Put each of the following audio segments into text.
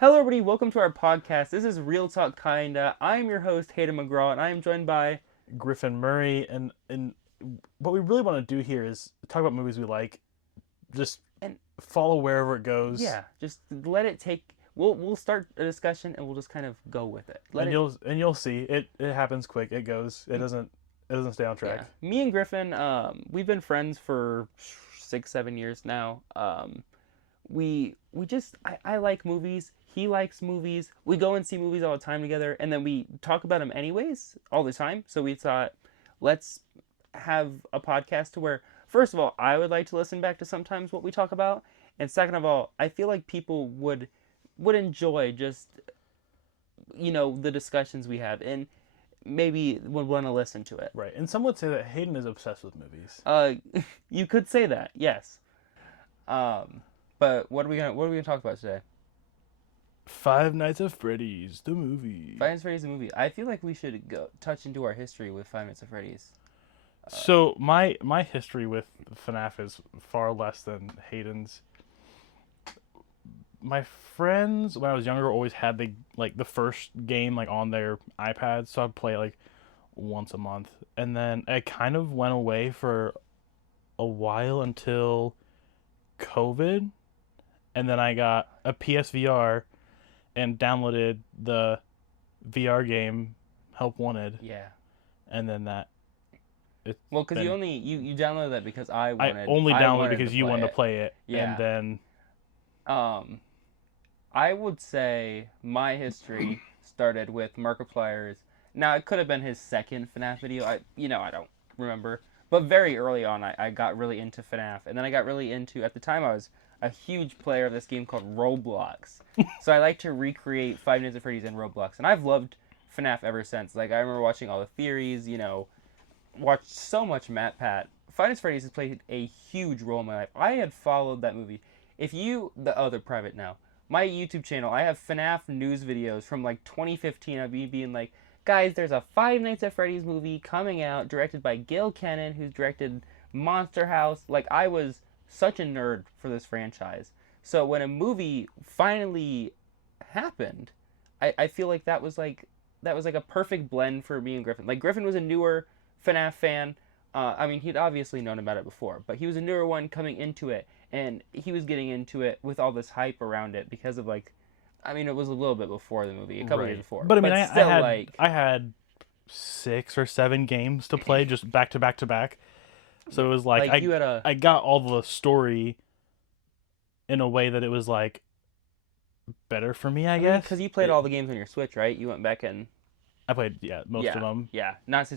Hello, everybody. Welcome to our podcast. This is Real Talk Kinda. I am your host, Hayden McGraw, and I am joined by. Griffin Murray, and what we really want to do here is talk about movies we like, just And follow wherever it goes, yeah, just let it take. We'll start a discussion and we'll just kind of go with it. Let and it. you'll see it happens quick. It goes. It doesn't stay on Yeah. track. Me and Griffin, we've been friends for 6, 7 years now. We just I like movies. He likes movies. We go and see movies all the time together, and then we talk about them anyways all the time. So we thought, let's have a podcast to where, first of all, I would like to listen back to sometimes what we talk about, and second of all, I feel like people would enjoy just the discussions we have, and maybe would want to listen to it. Right, and some would say that Hayden is obsessed with movies. Uh, you could say that, yes. But what are we gonna talk about today? Five Nights at Freddy's, the movie. Five Nights at Freddy's the movie. I feel like we should go touch into our history with Five Nights at Freddy's. So my history with Fnaf is far less than Hayden's. My friends when I was younger always had the first game on their iPads, so I'd play once a month, and then I kind of went away for a while until COVID, and then I got a PSVR and downloaded the VR game Help Wanted, Yeah. and then that it. Well, because then you downloaded that because I I wanted. only I downloaded wanted because to you play wanted to it. play it, Yeah. and then Um, I would say my history started with Markiplier's. Now it could have been his second FNAF video. I don't remember. But very early on, I got really into FNAF, and then I got really into. At the time, I was a huge player of this game called Roblox. So I like to recreate Five Nights at Freddy's in Roblox, and I've loved FNAF ever since. Like I remember watching all the theories. Watched so much Matt Pat. Five Nights at Freddy's has played a huge role in my life. I had followed that movie. If you, the other private now, my YouTube channel, I have FNAF news videos from like 2015 of me being like, guys, there's a Five Nights at Freddy's movie coming out, directed by Gil Kennan, who's directed Monster House. Like, I was such a nerd for this franchise. So when a movie finally happened, I feel like that was like a perfect blend for me and Griffin. Like Griffin was a newer FNAF fan. I mean, he'd obviously known about it before, but he was a newer one coming into it, and he was getting into it with all this hype around it because of it was a little bit before the movie, a couple years right. before, But I mean, still like, I had 6 or 7 games to play just back to back to back. So it was like you had a I got all the story in a way that it was better for me, I guess. because you played all the games on your Switch, right? You went back and I played most yeah, of them. yeah, not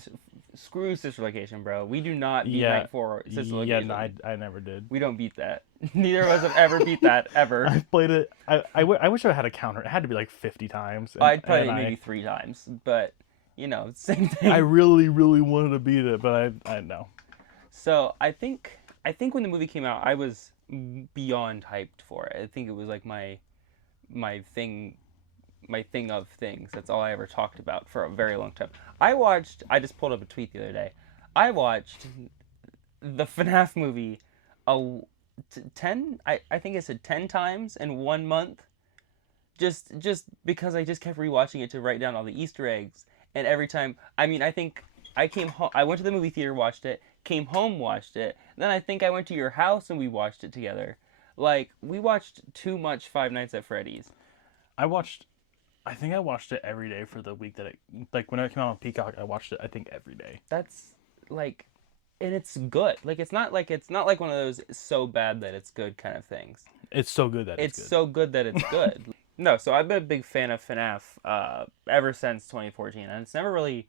screw Sister Location, bro. We do not beat Yeah. Rank 4 Sister Yeah, Location. no, I never did. We don't beat that. Neither of us have ever beat that ever. I played it. I wish I had a counter. It had to be like 50 times. I'd play it maybe 3 times, but same thing. I really, really wanted to beat it, but I know. So I think when the movie came out, I was beyond hyped for it. I think it was like my thing of things. That's all I ever talked about for a very long time. I just pulled up a tweet the other day. I watched the FNAF movie a 10 I think I said 10 times in 1 month. Just because I just kept rewatching it to write down all the Easter eggs, and every time, I think I came home, I went to the movie theater, watched it, came home, watched it, then I think I went to your house and we watched it together. Like, we watched too much Five Nights at Freddy's. I think I watched it every day for the week that when it came out on Peacock, I watched it, I think, every day. That's like, and it's good. Like, it's not like one of those so bad that it's good kind of things. It's so good that It's it's good. so good that it's good. No, so I've been a big fan of FNAF ever since 2014, and it's never really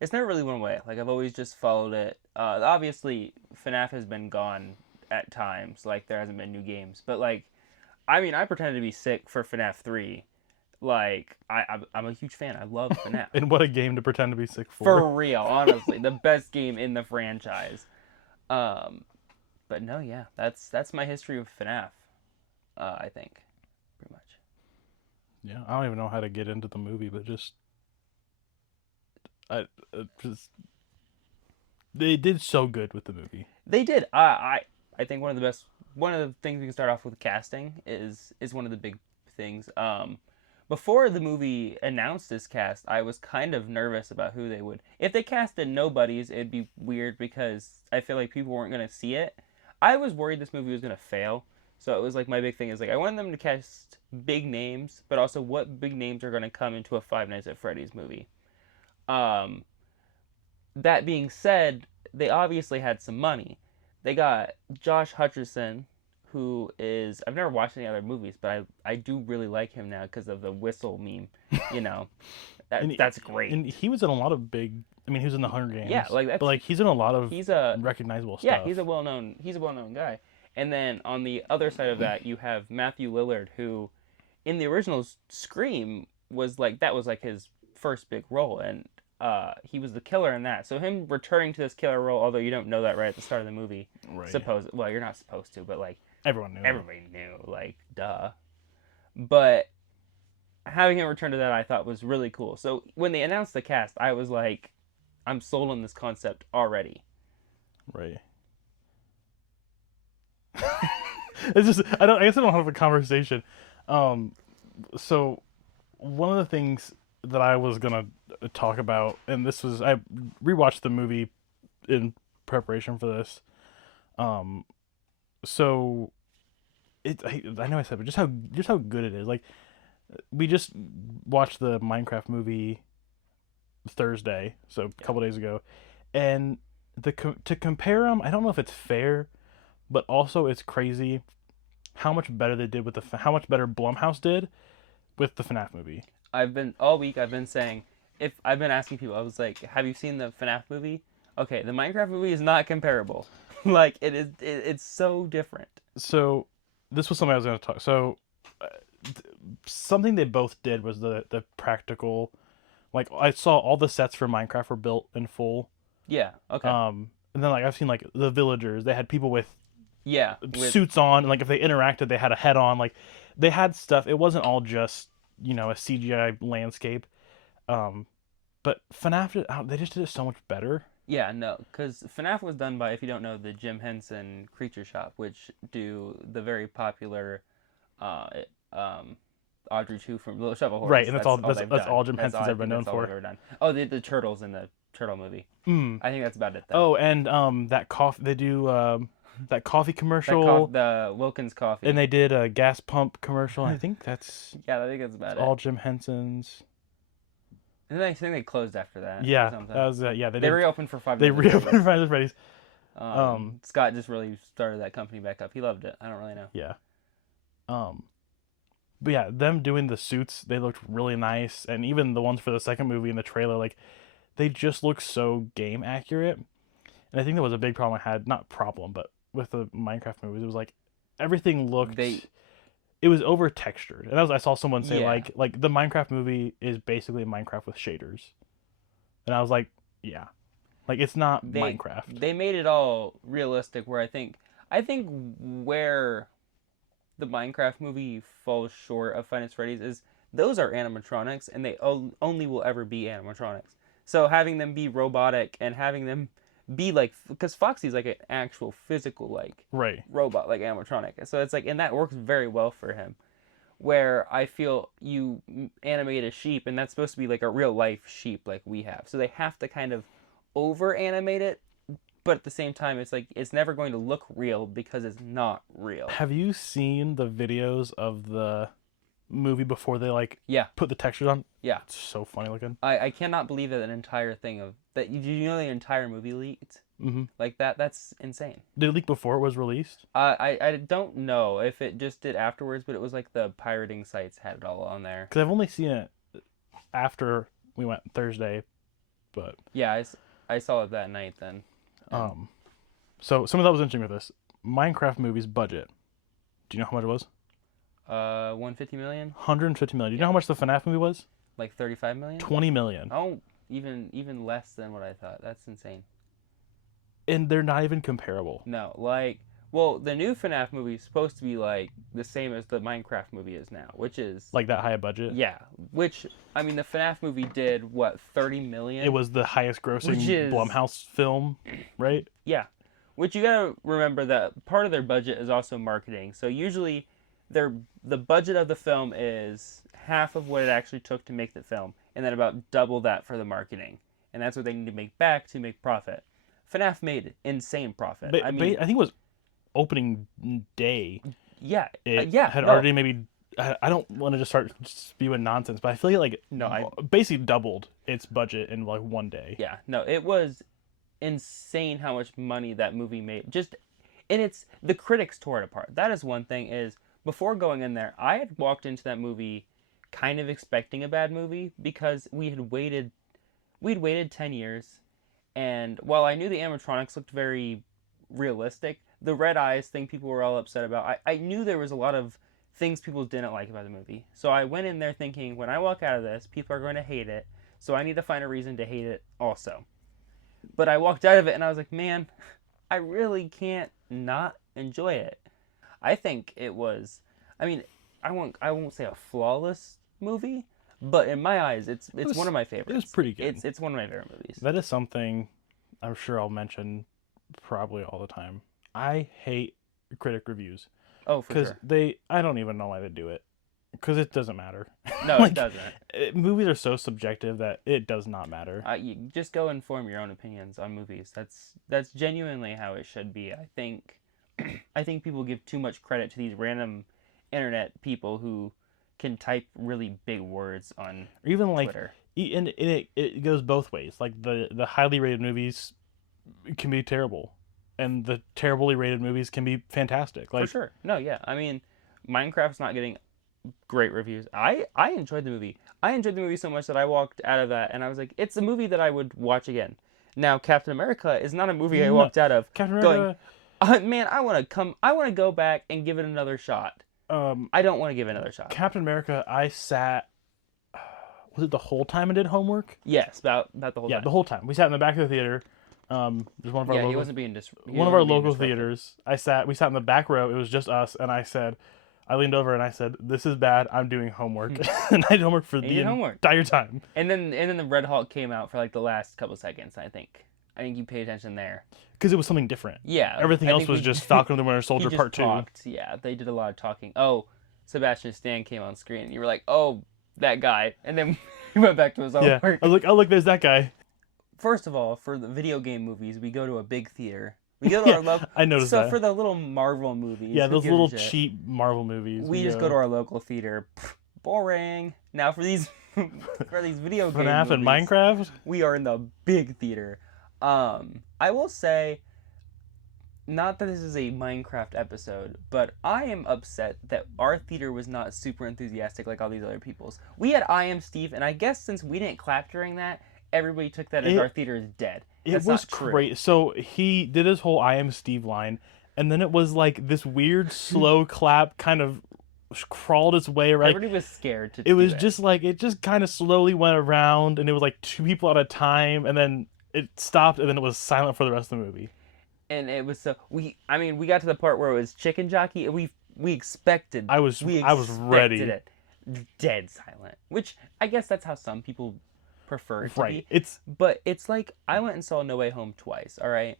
went away. Like, I've always just followed it. Obviously, FNAF has been gone at times. Like, there hasn't been new games, but I pretended to be sick for FNAF 3. Like, I'm a huge fan. I love FNAF. And what a game to pretend to be sick for. For real, honestly, the best game in the franchise. But no, yeah, that's my history with FNAF. I think, pretty much. Yeah, I don't even know how to get into the movie, but just they did so good with the movie. They did. I think one of the things we can start off with casting is one of the big things. Before the movie announced this cast, I was kind of nervous about who they would. If they casted nobodies, it'd be weird because I feel like people weren't going to see it. I was worried this movie was going to fail. So it was like my big thing is like I wanted them to cast big names, but also what big names are going to come into a Five Nights at Freddy's movie. Um, that being said, they obviously had some money. They got Josh Hutcherson, who is I've never watched any other movies, but I do really like him now because of the whistle meme. You know, that's great. And he was in a lot of big. I mean, he was in the Hunger Games. Yeah, like that's. But like he's in a lot of he's a recognizable yeah. stuff. He's a well known guy. And then on the other side of that, you have Matthew Lillard, who, in the original Scream, was like his first big role, and he was the killer in that. So him returning to this killer role, although you don't know that right at the start of the movie, right? Well, you're not supposed to, but like everybody knew, like duh. But having him return to that, I thought was really cool. So when they announced the cast, I was like, I'm sold on this concept already. Right. It's just I guess I don't have a conversation. So one of the things that I was gonna talk about, and this was I rewatched the movie in preparation for this. So I know I said, but just how good it is. Like we just watched the Minecraft movie Thursday, so a couple days ago, and to compare them, I don't know if it's fair. But also, it's crazy how much better they did with how much better Blumhouse did with the FNAF movie. All week I've been saying, if I've been asking people, I was like, have you seen the FNAF movie? Okay, the Minecraft movie is not comparable. Like it's so different. So this was something I was going to talk. So something they both did was the practical. Like I saw all the sets for Minecraft were built in full. Yeah. Okay. And then like I've seen like the villagers. They had people with suits on, and like if they interacted they had a head on, like they had stuff. It wasn't all just a CGI landscape. But FNAF they just did it so much better. Yeah, no, because FNAF was done by, if you don't know, the Jim Henson Creature Shop, which do the very popular Audrey 2 from Little Shop of Horrors. Right, and that's all Jim Henson's ever been known for. Oh, the turtles in the turtle movie. I think that's about it though. Oh, and that coffee they do that coffee commercial, the Wilkins coffee, and they did a gas pump commercial. I think that's about it. All Jim Henson's. And I think they closed after that. Yeah, that was They reopened for 5 They minutes. reopened for 5 Nights at Freddy's. Scott just really started that company back up. He loved it. I don't really know. Yeah. But yeah, them doing the suits, they looked really nice, and even the ones for the second movie in the trailer, like they just look so game accurate. And I think that was a big problem I had. Not problem, but with the Minecraft movies, it was like everything looked. It was over textured, and I saw someone say like the Minecraft movie is basically Minecraft with shaders, and I was like, yeah, like it's not Minecraft. They made it all realistic. Where I think where the Minecraft movie falls short of Five Nights at Freddy's is those are animatronics, and they only will ever be animatronics. So having them be robotic and having them be like, because Foxy's like an actual physical like robot, like animatronic. So it's like, and that works very well for him. Where I feel you animate a sheep, and that's supposed to be like a real life sheep like we have. So they have to kind of over animate it, but at the same time, it's like it's never going to look real because it's not real. Have you seen the videos of the movie before they put the textures on? Yeah, it's so funny looking. I cannot believe that an entire thing of that. Did you know the entire movie leaked? Mm-hmm. Like that? That's insane. Did it leak before it was released? I don't know if it just did afterwards, but it was like the pirating sites had it all on there. Because I've only seen it after we went Thursday, but yeah, I saw it that night then. So some of that was interesting with this Minecraft movie's budget. Do you know how much it was? 150 million. 150 million. Do you know how much the FNAF movie was? Like 35 million. 20 million. Oh, even less than what I thought. That's insane. And they're not even comparable. No, like, well, the new FNAF movie is supposed to be like the same as the Minecraft movie is now, which is like that high a budget. Yeah, which I mean, the FNAF movie did what 30 million. It was the highest grossing Blumhouse film, right? Yeah, which you gotta remember that part of their budget is also marketing. So usually, the budget of the film is half of what it actually took to make the film, and then about double that for the marketing, and that's what they need to make back to make profit. FNAF made insane profit. But, I mean, I think it was opening day. yeah, It yeah, had no, already maybe. I don't want to just start spewing nonsense, but I feel like no, I basically doubled its budget in like one day. yeah, no, it was insane how much money that movie made. Just and it's the critics tore it apart. That is one thing. Is before going in there, I had walked into that movie kind of expecting a bad movie because we'd waited 10 years, and while I knew the animatronics looked very realistic, the red eyes thing people were all upset about, I knew there was a lot of things people didn't like about the movie. So I went in there thinking, when I walk out of this, people are going to hate it, so I need to find a reason to hate it also. But I walked out of it and I was like, man, I really can't not enjoy it. I think it was, I mean, I won't say a flawless movie, but in my eyes, it's one of my favorites. It was pretty good. It's one of my favorite movies. That is something I'm sure I'll mention probably all the time. I hate critic reviews Oh, for because sure. I don't even know why they do it because it doesn't matter. No, Like, it doesn't. movies are so subjective that it does not matter. You just go and form your own opinions on movies. That's genuinely how it should be. I think I think people give too much credit to these random internet people who can type really big words on Or even like, Twitter. and it goes both ways. Like the highly rated movies can be terrible, and the terribly rated movies can be fantastic. For Like, sure. No, yeah. I mean, Minecraft's not getting great reviews. I enjoyed the movie. I enjoyed the movie so much that I walked out of that and I was like, it's a movie that I would watch again. Now, Captain America is not a movie I no, walked out of Captain going, America. man, I want to go back and give it another shot. I don't want to give it another shot. Captain America, I sat. Was it the whole time I did homework? Yes, about the whole Yeah, time. the whole time. We sat in the back of the theater. There's one of our Yeah, he local, wasn't being one of our local theaters. We sat in the back row. It was just us, and I leaned over and I said, "This is bad. I'm doing homework," and I did homework for And the you did homework. entire time And then the Red Hulk came out for like the last couple seconds. I think you paid attention there. because it was something different. Yeah, Everything I else think was we- just Falcon and the Winter he Soldier just Part Two. talked. Yeah, they did a lot of talking. Oh, Sebastian Stan came on screen. And you were like, oh, that guy, and then he went back to his Yeah, homework. I was like, "Oh, look, there's that guy." First of all, for the video game movies, we go to a big theater. We go to Yeah, our local. I noticed So that. for the little Marvel movies, Yeah, who those gives a little shit? cheap Marvel movies. We just go to our local theater. Boring. Now for these for these video game FNAF and movies, Minecraft. we are in the big theater. I will say, not that this is a Minecraft episode, but I am upset that our theater was not super enthusiastic like all these other people's. We had I Am Steve, and I guess since we didn't clap during that, everybody took that as our theater is dead. It was great. So he did his whole "I am Steve" line, and then it was like this weird slow clap, kind of crawled its way around. Everybody was scared to. It was just like it just kind of slowly went around, and it was like two people at a time, and then it stopped, and then it was silent for the rest of the movie. And it was so we got to the part where it was chicken jockey, and we expected. I was ready. It dead silent, which I guess that's how some people prefer it to Right. be. But it's like I went and saw No Way Home twice. All right,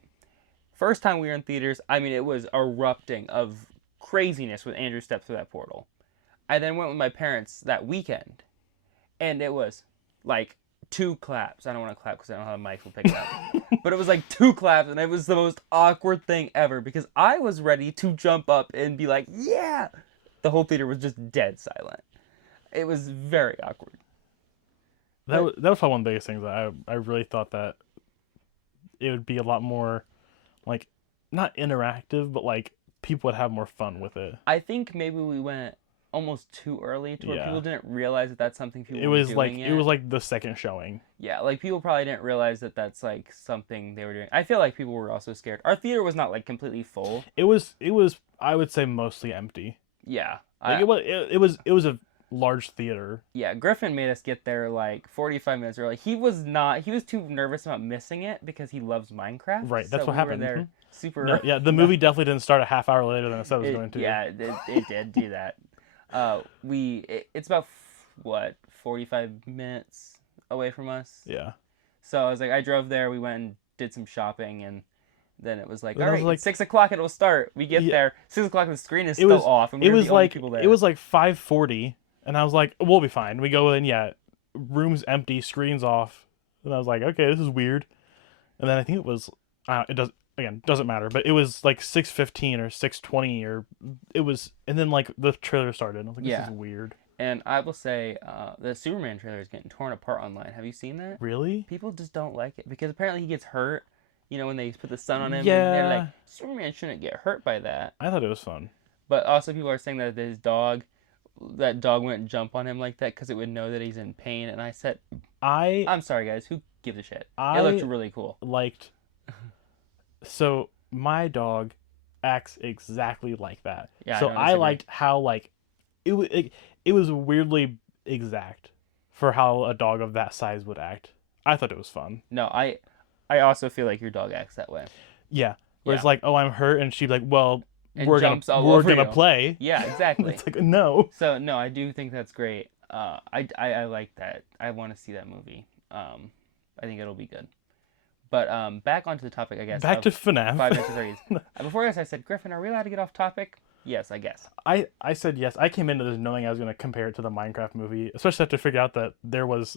first time we were in theaters, I mean it was erupting of craziness when Andrew stepped through that portal. I then went with my parents that weekend, and it was like two claps. I don't want to clap because I don't know how the mics will pick it up. But it was like two claps, and it was the most awkward thing ever because I was ready to jump up and be like, yeah! The whole theater was just dead silent. It was very awkward. That was probably one of the biggest things that I really thought that it would be a lot more like not interactive, but like people would have more fun with it. I think maybe we went almost too early to where people didn't realize that that's something people were doing yet. It was like the second showing. Yeah, like people probably didn't realize that that's like something they were doing. I feel like people were also scared. Our theater was not like completely full. It was I would say mostly empty. Yeah. Like it was a large theater. Yeah, Griffin made us get there like 45 minutes early. He was too nervous about missing it because he loves Minecraft. Right, that's so what we happened. Were there super No, yeah, the movie definitely didn't start a half hour later than I said it was going to. Yeah, it did do that. It's about 45 minutes away from us. Yeah. So I was like, I drove there. We went and did some shopping, and Then it was like, Then all I was right, like, it's 6 o'clock. It'll start. We get Yeah. there. 6 o'clock. The screen is it still was off, and it we're was the only like people there. it was like 5:40, and I was like, we'll be fine. We go in, yeah, room's empty, screen's off, and I was like, okay, this is weird. And then I think it was, it doesn't matter, but it was like 6:15 or 6:20 or it was, and then like the trailer started. And I was like, this Yeah. is weird. And I will say, the Superman trailer is getting torn apart online. Have you seen that? Really? People just don't like it because apparently he gets hurt. You know, when they put the sun on him, and they're like, Yeah, Superman shouldn't get hurt by that. I thought it was fun. But also, people are saying that that dog wouldn't jump on him like that because it would know that he's in pain. And I said, I I'm sorry, guys. Who gives a shit? I It looked really cool. liked. So my dog acts exactly like that. Yeah, So I don't I disagree. liked how like it was weirdly exact for how a dog of that size would act. I thought it was fun. No, I also feel like your dog acts that way. Yeah. Where Yeah. it's like, oh, I'm hurt, and she'd be like, well, And we're jumps all we're over gonna you. play. Yeah, exactly. It's like, no. So no, I do think that's great. I like that. I want to see that movie. I think it'll be good. But back onto the topic, I guess. Back to FNAF. Five Nights at Freddy's. Before this, I said, Griffin, are we allowed to get off topic? Yes, I guess. I said yes. I came into this knowing I was gonna compare it to the Minecraft movie, especially after figure out that there was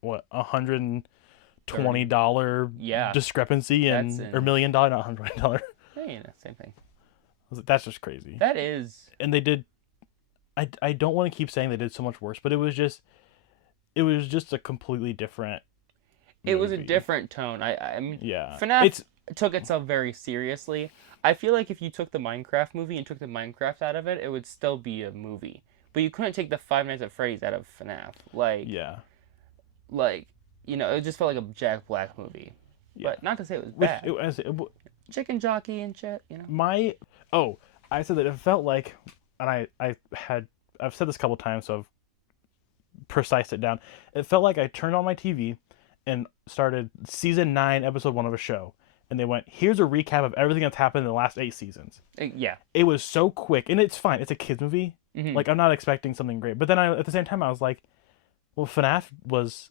what $120 Yeah. discrepancy That's or $1 million, not $120. Hey, same thing. That's just crazy. That is. And they did. I don't want to keep saying they did so much worse, but it was just a completely different. It was a movie. different tone. I mean, Yeah. FNAF took itself very seriously. I feel like if you took the Minecraft movie and took the Minecraft out of it, it would still be a movie. But you couldn't take the Five Nights at Freddy's out of FNAF. Yeah. It just felt like a Jack Black movie. Yeah. But not to say it was Which bad. Chicken jockey and shit, I said that it felt like, and I've said this a couple times, so I've precise it down. It felt like I turned on my TV and started season 9, episode 1 of a show, and they went, here's a recap of everything that's happened in the last 8 seasons. Yeah. It was so quick, and it's fine. It's a kids movie. Mhm. Like, I'm not expecting something great. But then at the same time, I was like, well, FNAF was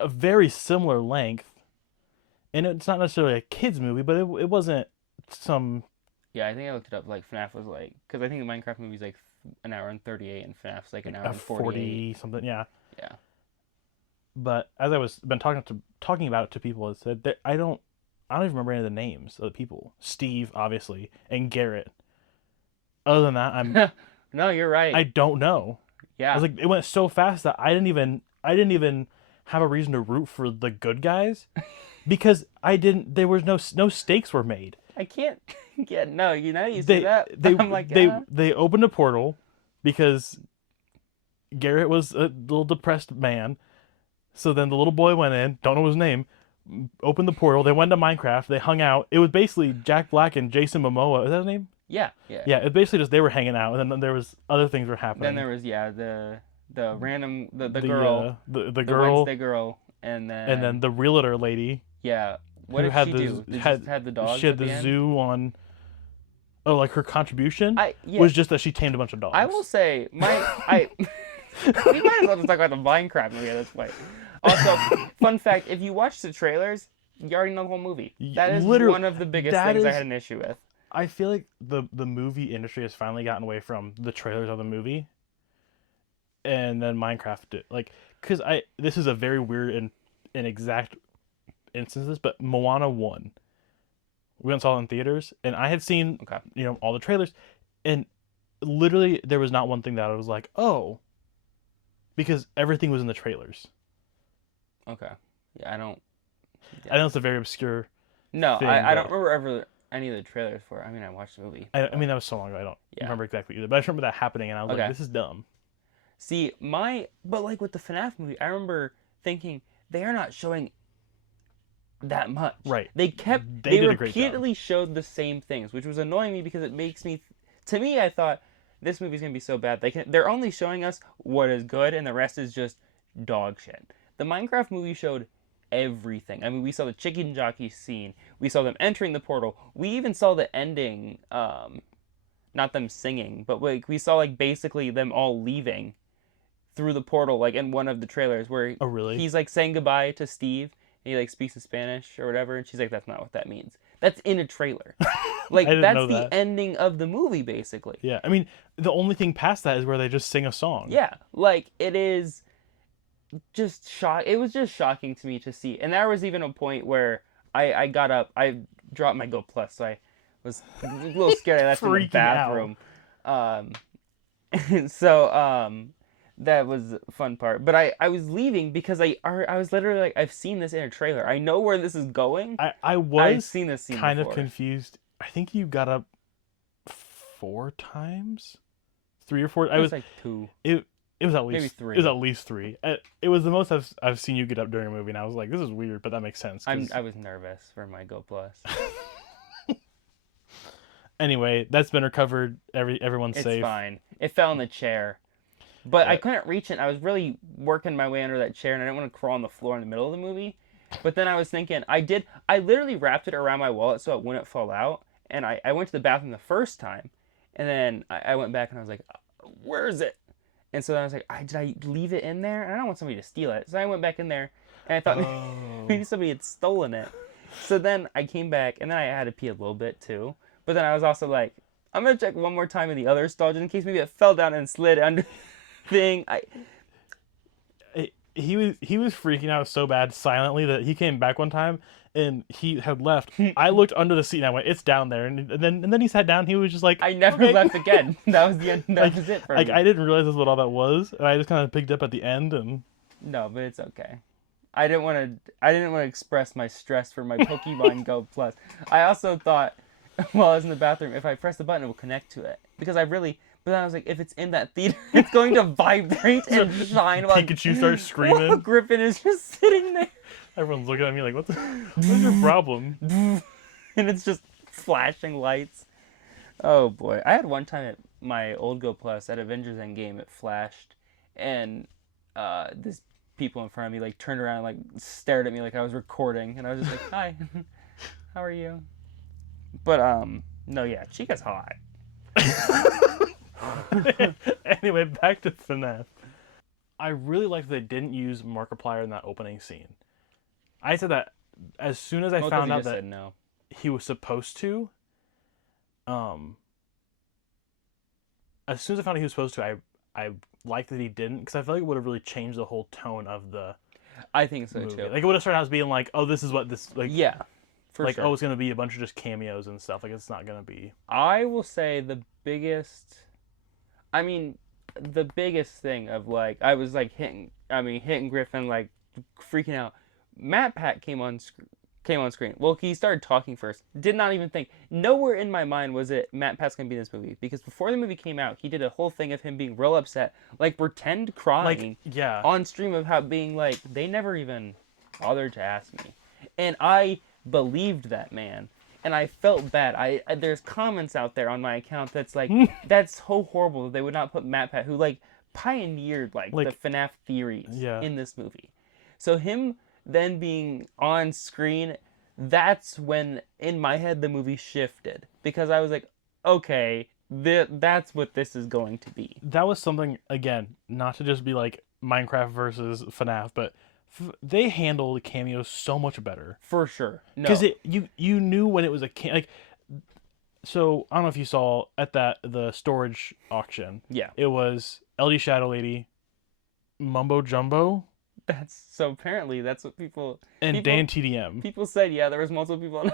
a very similar length, and it's not necessarily a kids movie, but it wasn't some. Yeah, I think I looked it up. Like FNAF was like, because I think the Minecraft movie's like an hour and 38, and FNAF's like an hour and 40 something. Yeah. Yeah. But as I was been talking about it to people, it said that I don't even remember any of the names of the people. Steve, obviously, and Garrett. Other than that, No, you're right. I don't know. Yeah. I was like, it went so fast that I didn't even have a reason to root for the good guys because there was no stakes were made. I can't get no. You know, you say that. I'm like, they opened a portal because Garrett was a little depressed man. So then the little boy went in, don't know his name, opened the portal. They went to Minecraft. They hung out. It was basically Jack Black and Jason Momoa. Is that his name? Yeah. Yeah. It basically just they were hanging out, and then there was other things were happening. Then there was the random the girl the the girl Wednesday girl and then the realtor lady. Yeah. What who did had she the do? Did she had the dogs? She had at the end? zoo on. Oh, like her contribution Yeah. was just that she tamed a bunch of dogs. I will say we might as well just talk about the Minecraft movie at this point. Also, fun fact: if you watch the trailers, you already know the whole movie. That is Literally, one of the biggest things I had an issue with. I feel like the movie industry has finally gotten away from the trailers of the movie, and then Minecraft did because this is a very weird and inexact instances, but Moana 1. We went and saw it in theaters, and I had seen all the trailers, and literally there was not one thing that I was like, oh, because everything was in the trailers. Okay. Yeah, I don't. Yeah. I know it's a very obscure. No, thing, I don't but- remember ever any of the trailers for it. I mean, I watched the movie. I mean, that was so long ago. I don't remember exactly either, but I just remember that happening, and I was like, this is dumb. See, but like with the FNAF movie, I remember thinking they are not showing that much. Right. They did a great repeatedly showed the same things, which was annoying me because it makes me, to me, I thought this movie's gonna be so bad. They're only showing us what is good, and the rest is just dog shit. The Minecraft movie showed everything. I mean, we saw the chicken jockey scene. We saw them entering the portal. We even saw the ending. Not them singing, but we saw basically them all leaving through the portal, in one of the trailers where Oh, really? he's saying goodbye to Steve, and he speaks in Spanish or whatever, and she's like, "That's not what that means." That's in a trailer. I Like, didn't that's know the that. ending of the movie, basically. Yeah, I mean, the only thing past that is where they just sing a song. Yeah, like, it is just it was just shocking to me to see. And there was even a point where I got up, I dropped my Go Plus, so I was a little scared. I left in the Freaking out. bathroom. So that was a fun part. But I was leaving because I was literally like, I've seen this in a trailer. I know where this is going. I I've was seen this scene kind of before. confused. I think you got up 4 times, 3 or 4. It was like two. It was at Maybe least three. It was at least 3. It was the most I've seen you get up during a movie, and I was like, this is weird, but that makes sense. I was nervous for my Go Plus. Anyway, that's been recovered. Everyone's It's safe. fine. It fell in the chair. But I Yeah. couldn't reach it. I was really working my way under that chair, and I didn't want to crawl on the floor in the middle of the movie. But then I was thinking, I literally wrapped it around my wallet so it wouldn't fall out. And I went to the bathroom the first time, and then I went back and I was like, where is it? And so then I was like, did I leave it in there? And I don't want somebody to steal it. So I went back in there, and I thought maybe somebody had stolen it. So then I came back, and then I had to pee a little bit too. But then I was also like, I'm going to check one more time in the other stall just in case maybe it fell down and slid under the thing. He was freaking out so bad silently that he came back one time and he had left. I looked under the seat and I went, "It's down there." And then he sat down. He was just like, I never okay. left again. That was the end. That was it for me. I didn't realize that's what all that was, and I just kind of picked up at the end and. No, but it's okay. I didn't want to express my stress for my Pokemon Go Plus. I also thought while I was in the bathroom, if I press the button, it will connect to it because But then I was like, if it's in that theater, it's going to vibrate and shine while Pikachu starts screaming. while Griffin is just sitting there. Everyone's looking at me like, what's your problem? And it's just flashing lights. Oh boy. I had one time at my old Go Plus at Avengers Endgame, it flashed, and this people in front of me like turned around and like stared at me like I was recording, and I was just like, hi, how are you? But no, yeah, Chica's hot. Anyway, back to Fnaf. I really like that they didn't use Markiplier in that opening scene. I said that as soon as I found out that no. he was supposed to. As soon as I found out he was supposed to, I liked that he didn't, because I feel like it would have really changed the whole tone of the I think so movie. too. Like, it would have started out as being like, oh, this is what this like. Yeah, for like, sure. oh, it's gonna be a bunch of just cameos and stuff. Like, it's not gonna be. I will say the biggest thing of like I was like hitting Griffin like freaking out. Matt Pat came on screen. Well, he started talking first. Did not even think. Nowhere in my mind was it Matt Pat's gonna be in this movie, because before the movie came out, he did a whole thing of him being real upset, like pretend crying, Yeah. on stream of how being like they never even bothered to ask me, and I believed that man. And I felt bad. There's comments out there on my account that's like, that's so horrible that they would not put Matt Pat, who like pioneered like the FNAF theories in this movie. So him then being on screen, that's when in my head the movie shifted, because I was like, okay, that's what this is going to be. That was something, again, not to just be like Minecraft versus FNAF, but they handled cameos so much better. For sure. No. Because you knew when it was a like. So I don't know if you saw at the storage auction. Yeah. It was LD Shadow Lady, Mumbo Jumbo. So apparently that's what people Dan TDM. People said, yeah, there was multiple people.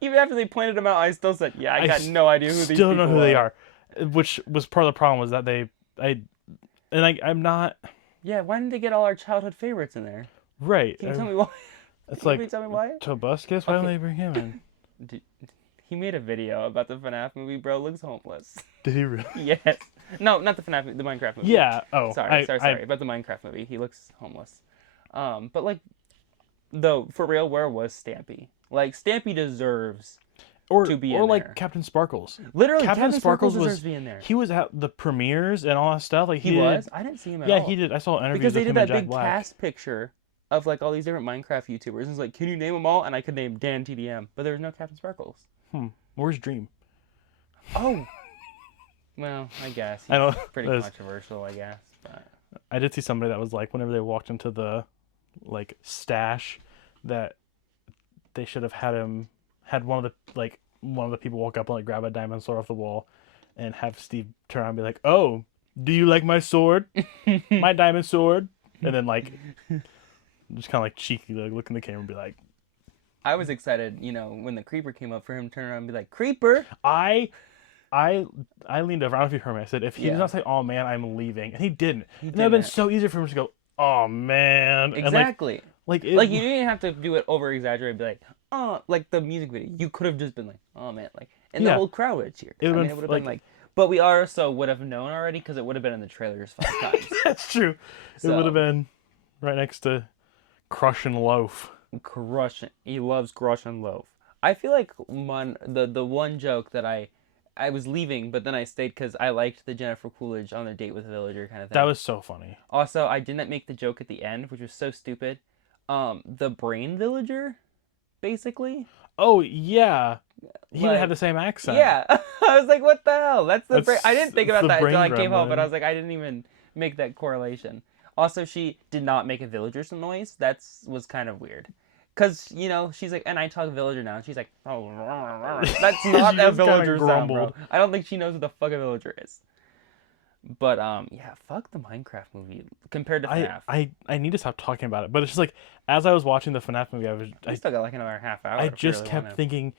Even after they pointed them out, I still said, yeah, I got no idea who these people are. Still don't know who they are, which was part of the problem, was that I'm not. Yeah, why didn't they get all our childhood favorites in there? Right. Can you tell me why? It's Can like, you tell me why? Tobuscus, why don't they bring him in? He made a video about the FNAF movie. Bro looks homeless. Did he really? Yes. No, not the FNAF movie, the Minecraft movie. Yeah. Oh. Sorry. About the Minecraft movie. He looks homeless. But like, though, for real, where was Stampy? Like, Stampy deserves to be in like there. Captain Sparkles. Literally, Captain Sparkles deserves to be in there. He was at the premieres and all that stuff. Like, he was? I didn't see him at all. Yeah, he did. I saw interviews because they with did him that and Jack big Black. cast picture of like all these different Minecraft YouTubers. And it's like, can you name them all? And I could name Dan TDM, but there was no Captain Sparkles. Where's Dream? Oh. Well, I guess. I know. Pretty controversial, I guess. But I did see somebody that was like, whenever they walked into the like stash, that they should have had him had one of the people walk up and like grab a diamond sword off the wall, and have Steve turn around and be like, "Oh, do you like my sword, my diamond sword?" And then like just kind of like cheeky like look in the camera and be like, I was excited, when the creeper came up for him to turn around and be like, "Creeper!" I I leaned over. I don't know if you heard me. I said, if he did Yeah. not say, "Oh man, I'm leaving," and he didn't, He and that would have been didn't. so easy for him to go, "Oh man," Exactly. and like it, Like you didn't have to do it over exaggerated, be like, "Oh," like the music video. You could have just been like, "Oh man," like, and the yeah, whole crowd would have cheered. it I would mean, have it would have been been like, but we also would have known already because it would have been in the trailers 5 times. that's true. It would have been right next to Crush and Loaf. Crushing. He loves crush and loaf. I feel like the one joke that I was leaving, but then I stayed because I liked the Jennifer Coolidge on a date with a villager kind of thing. That was so funny. Also, I didn't make the joke at the end, which was so stupid. The brain villager, basically. Oh yeah, he would Like, have the same accent. Yeah, I was like, what the hell? That's the brain. I didn't think It's about the that until I brain came home, but gremlin. I was like, I didn't even make that correlation. Also, she did not make a villager's noise. Was kind of weird. Because, she's like, and I talk villager now. And she's like, oh, that's not She a just kinda villager sound, bro. grumbled. I don't think she knows what the fuck a villager is. But, yeah, fuck the Minecraft movie compared to FNAF. I need to stop talking about it, but it's just like as I was watching the FNAF movie, We still got like another half hour. I if we just really kept want to. thinking,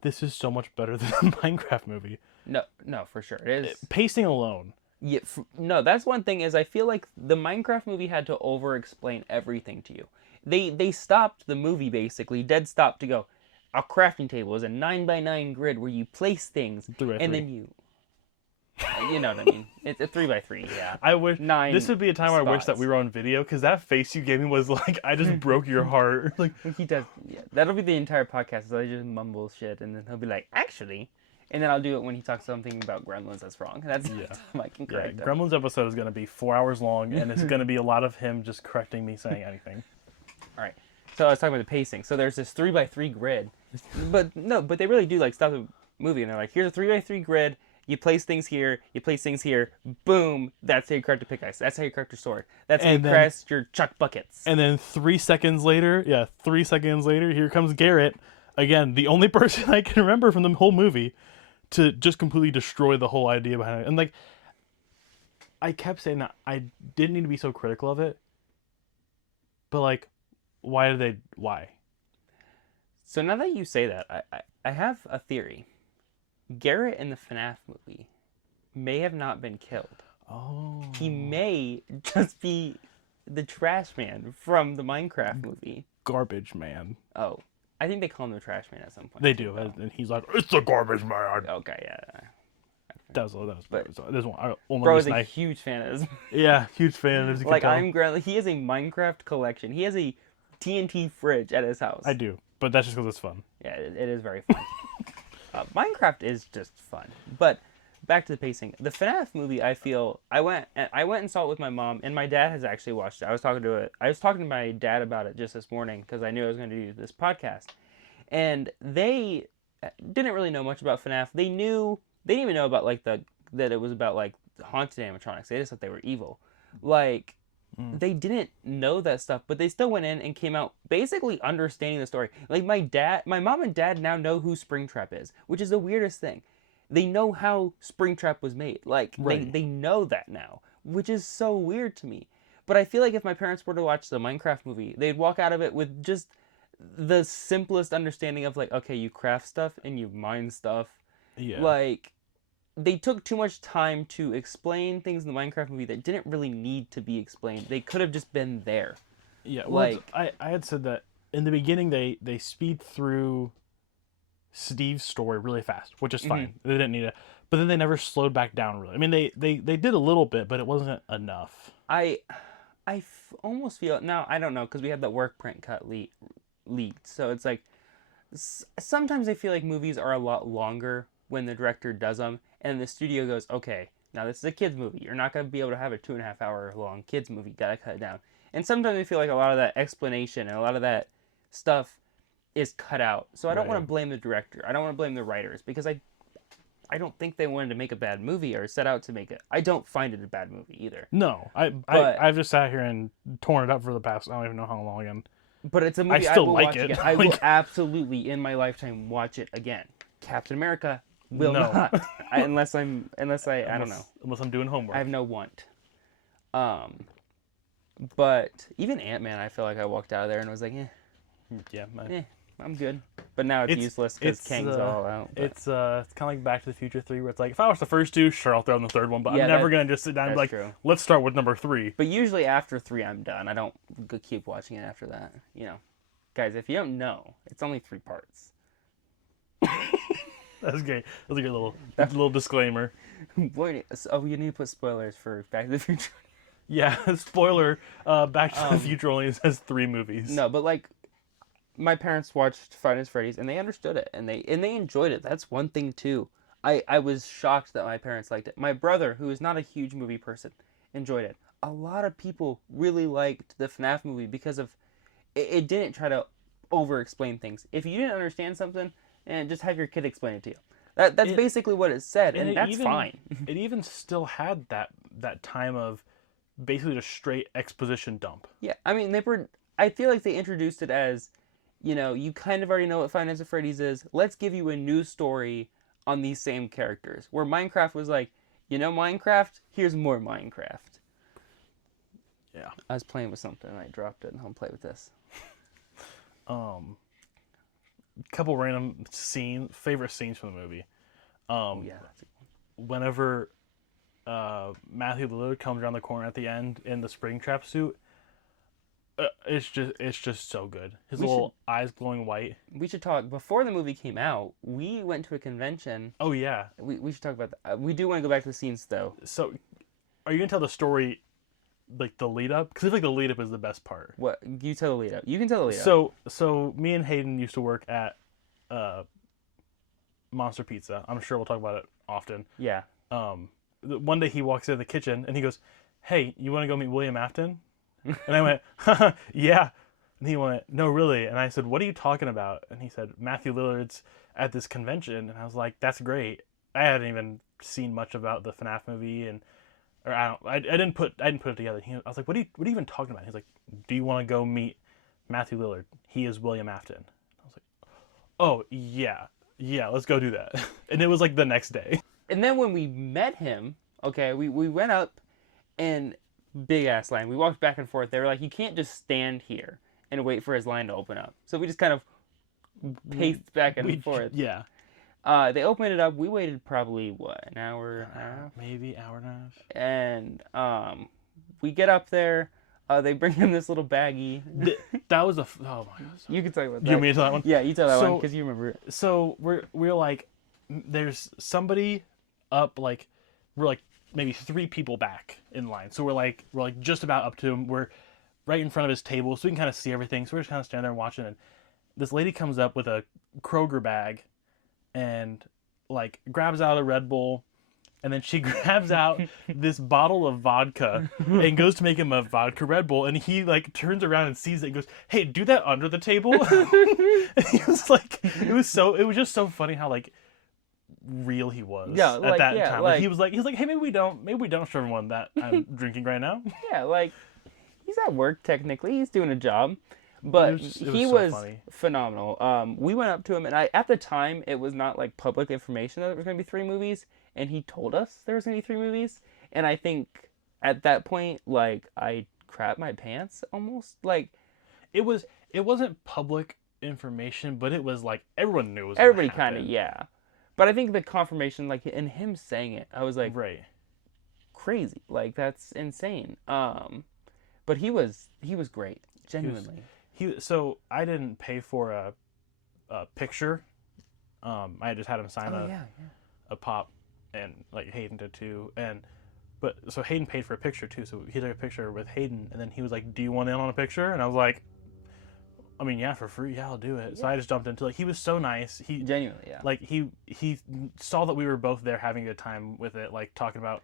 this is so much better than the Minecraft movie. No, for sure. It is. Pacing alone. Yeah, no, that's one thing is I feel like the Minecraft movie had to over-explain everything to you. They stopped the movie basically, dead stop to go, a crafting table is a 9x9 grid where you place things, 3x3. and then you know what I mean. It's a 3x3, yeah. I wish 9 this would be a time where I wish that spots. we were on video, because that face you gave me was like I just broke your heart. Like He does, yeah. That'll be the entire podcast. So I just mumble shit, and then he'll be like, actually, and then I'll do it when he talks something about Gremlins that's wrong. That's the time I can yeah, correct him. Gremlins episode is gonna be 4 hours long, and it's gonna be a lot of him just correcting me saying anything. All right. So I was talking about the pacing. So there's this 3x3 grid, but they really do like stop the movie and they're like, here's a 3x3 grid. You place things here. You place things here. Boom. That's how you craft your pickaxe. That's how you craft your sword. That's how you craft your chuck buckets. And then 3 seconds later, here comes Garrett, again, the only person I can remember from the whole movie, to just completely destroy the whole idea behind it. And like, I kept saying that I didn't need to be so critical of it, but like, why? So now that you say that, I have a theory. Garrett in the FNAF movie may have not been killed. Oh. He may just be the trash man from the Minecraft movie. Garbage man. Oh, I think they call him the trash man at some point. They do, and he's like, "It's the garbage man." Okay, yeah. That was this one. Bro is a huge fan of this. Yeah, huge fan. As you Like, can tell. he has a Minecraft collection. He has a TNT fridge at his house. I do, but that's just because it's fun. Yeah, it is very fun. Minecraft is just fun. But back to the pacing. The FNAF movie, I feel I went and saw it with my mom, and my dad has actually watched it. I was talking to my dad about it just this morning because I knew I was going to do this podcast, and they didn't really know much about FNAF. They didn't even know about like that it was about like haunted animatronics. They just thought they were evil. Like, they didn't know that stuff, but they still went in and came out basically understanding the story. Like my mom and dad now know who Springtrap is, which is the weirdest thing. They know how Springtrap was made. Like, right. they know that now, which is so weird to me. But I feel like if my parents were to watch the Minecraft movie, they'd walk out of it with just the simplest understanding of like, okay, you craft stuff and you mine stuff. Yeah. Like, they took too much time to explain things in the Minecraft movie that didn't really need to be explained. They could have just been there. Yeah, well, like I had said that in the beginning they speed through Steve's story really fast, which is fine. They didn't need it, but then they never slowed back down really. I mean, they did a little bit, but it wasn't enough. I almost feel now. I don't know because we had that work print cut leaked, so it's like sometimes I feel like movies are a lot longer when the director does them, and the studio goes, okay, now this is a kids movie. You're not gonna be able to have a 2.5 hour long kids movie. Gotta cut it down. And sometimes I feel like a lot of that explanation and a lot of that stuff is cut out. So I don't want to blame the director. I don't want to blame the writers because I don't think they wanted to make a bad movie or set out to make it. I don't find it a bad movie either. No, I've just sat here and torn it up for the past I don't even know how long, and But it's a movie I still will like watch it. again. I will absolutely, in my lifetime, watch it again. Captain America will No. not, unless I don't know. Unless I'm doing homework. I have no want. But even Ant-Man, I feel like I walked out of there and was like, Yeah, I'm good. But now it's useless because Kang's all out. But. It's kind of like Back to the Future 3, where it's like, if I watch the first two, sure, I'll throw in the third one, but Yeah, I'm never going to just sit down and be like, true. let's start with number 3. But usually after 3, I'm done. I don't keep watching it after that. Guys, if you don't know, it's only 3 parts. That's great. That's a good little disclaimer. Boy, you need to put spoilers for Back to the Future. Yeah, spoiler, Back to the Future only has 3 movies. No, but like, my parents watched Five Nights at Freddy's and they understood it and they enjoyed it. That's one thing too. I was shocked that my parents liked it. My brother, who is not a huge movie person, enjoyed it. A lot of people really liked the FNAF movie because of it didn't try to over explain things. If you didn't understand something, and just have your kid explain it to you. That's basically what it said, and that's fine. It even still had that time of basically just straight exposition dump. Yeah, I mean I feel like they introduced it as, you kind of already know what Five Nights at Freddy's is. Let's give you a new story on these same characters. Where Minecraft was like, Minecraft? Here's more Minecraft. Yeah. I was playing with something and I dropped it and I'll play with this. Couple random favorite scenes from the movie. Yeah, that's a good one. Whenever Matthew Lillard comes around the corner at the end in the Springtrap suit, it's just so good. His little eyes glowing white. We should talk. Before the movie came out, we went to a convention. Oh yeah. We should talk about that. We do want to go back to the scenes though. So, are you gonna tell the story, like the lead up? Because I feel like the lead up is the best part. What, you tell the lead up? You can tell the lead up. So me and Hayden used to work at Monster Pizza. I'm sure we'll talk about it often. Yeah. One day he walks in the kitchen and he goes, "Hey, you want to go meet William Afton?" And I went, "Haha, yeah." And he went, "No, really." And I said, "What are you talking about?" And he said, "Matthew Lillard's at this convention." And I was like, "That's great." I hadn't even seen much about the FNAF movie, I didn't put it together. I was like, "What are you even talking about?" He's like, "Do you want to go meet Matthew Lillard? He is William Afton." I was like, "Oh yeah, let's go do that." And it was like the next day. And then when we met him, okay, we went up and big ass line. We walked back and forth. They were like, "You can't just stand here and wait for his line to open up." So we just kind of paced back and forth. Yeah. They opened it up. We waited probably an hour and a half? Maybe hour and a half. And we get up there. They bring him this little baggie. That was oh my god. You can talk about that. You want me to tell that one? Yeah, you tell that one because you remember it. So we're like, there's somebody up, like we're like maybe 3 people back in line. So we're like just about up to him. We're right in front of his table, so we can kind of see everything. So we're just kind of standing there and watching. And this lady comes up with a Kroger bag, and like grabs out a Red Bull, and then she grabs out this bottle of vodka and goes to make him a vodka Red Bull, and he like turns around and sees it and goes, "Hey, do that under the table." And he was like, it was just so funny how like real he was at that time. Like, he was like, "Hey, maybe we don't show everyone that I'm drinking right now." Yeah, like he's at work technically, he's doing a job. But he was phenomenal. We went up to him, and at the time, it was not like public information that there was going to be 3 movies, and he told us there was going to be 3 movies. And I think at that point, like, I crapped my pants almost. Like, it wasn't public information, but it was like everyone knew it was everybody kind of, yeah. But I think the confirmation, like, and him saying it, I was like, right, crazy. Like, that's insane. But he was great, genuinely. So I didn't pay for a picture. I just had him sign a pop, and like Hayden did too. But so Hayden paid for a picture too. So he took a picture with Hayden, and then he was like, "Do you want in on a picture?" And I was like, "I mean, yeah, for free, yeah, I'll do it." So I just jumped into it. He was so nice. He genuinely, yeah. Like he saw that we were both there having a good time with it, like talking about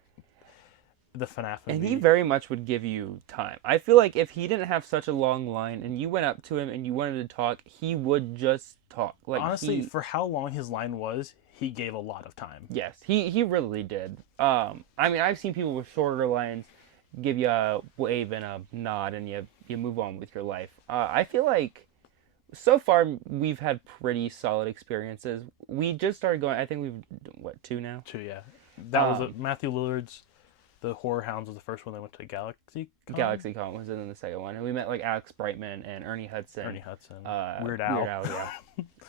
the FNAF movie. And he very much would give you time. I feel like if he didn't have such a long line and you went up to him and you wanted to talk, he would just talk. Like, honestly, for how long his line was, he gave a lot of time. Yes, he really did. I mean, I've seen people with shorter lines, give you a wave and a nod, and you move on with your life. I feel like so far we've had pretty solid experiences. We just started going. I think we've what, 2 now. 2, yeah. That was Um, Matthew Lillard's. The Horror Hounds was the first one. They went to Galaxy. GalaxyCon was in the second one, and we met like Alex Brightman and Ernie Hudson. Weird Al.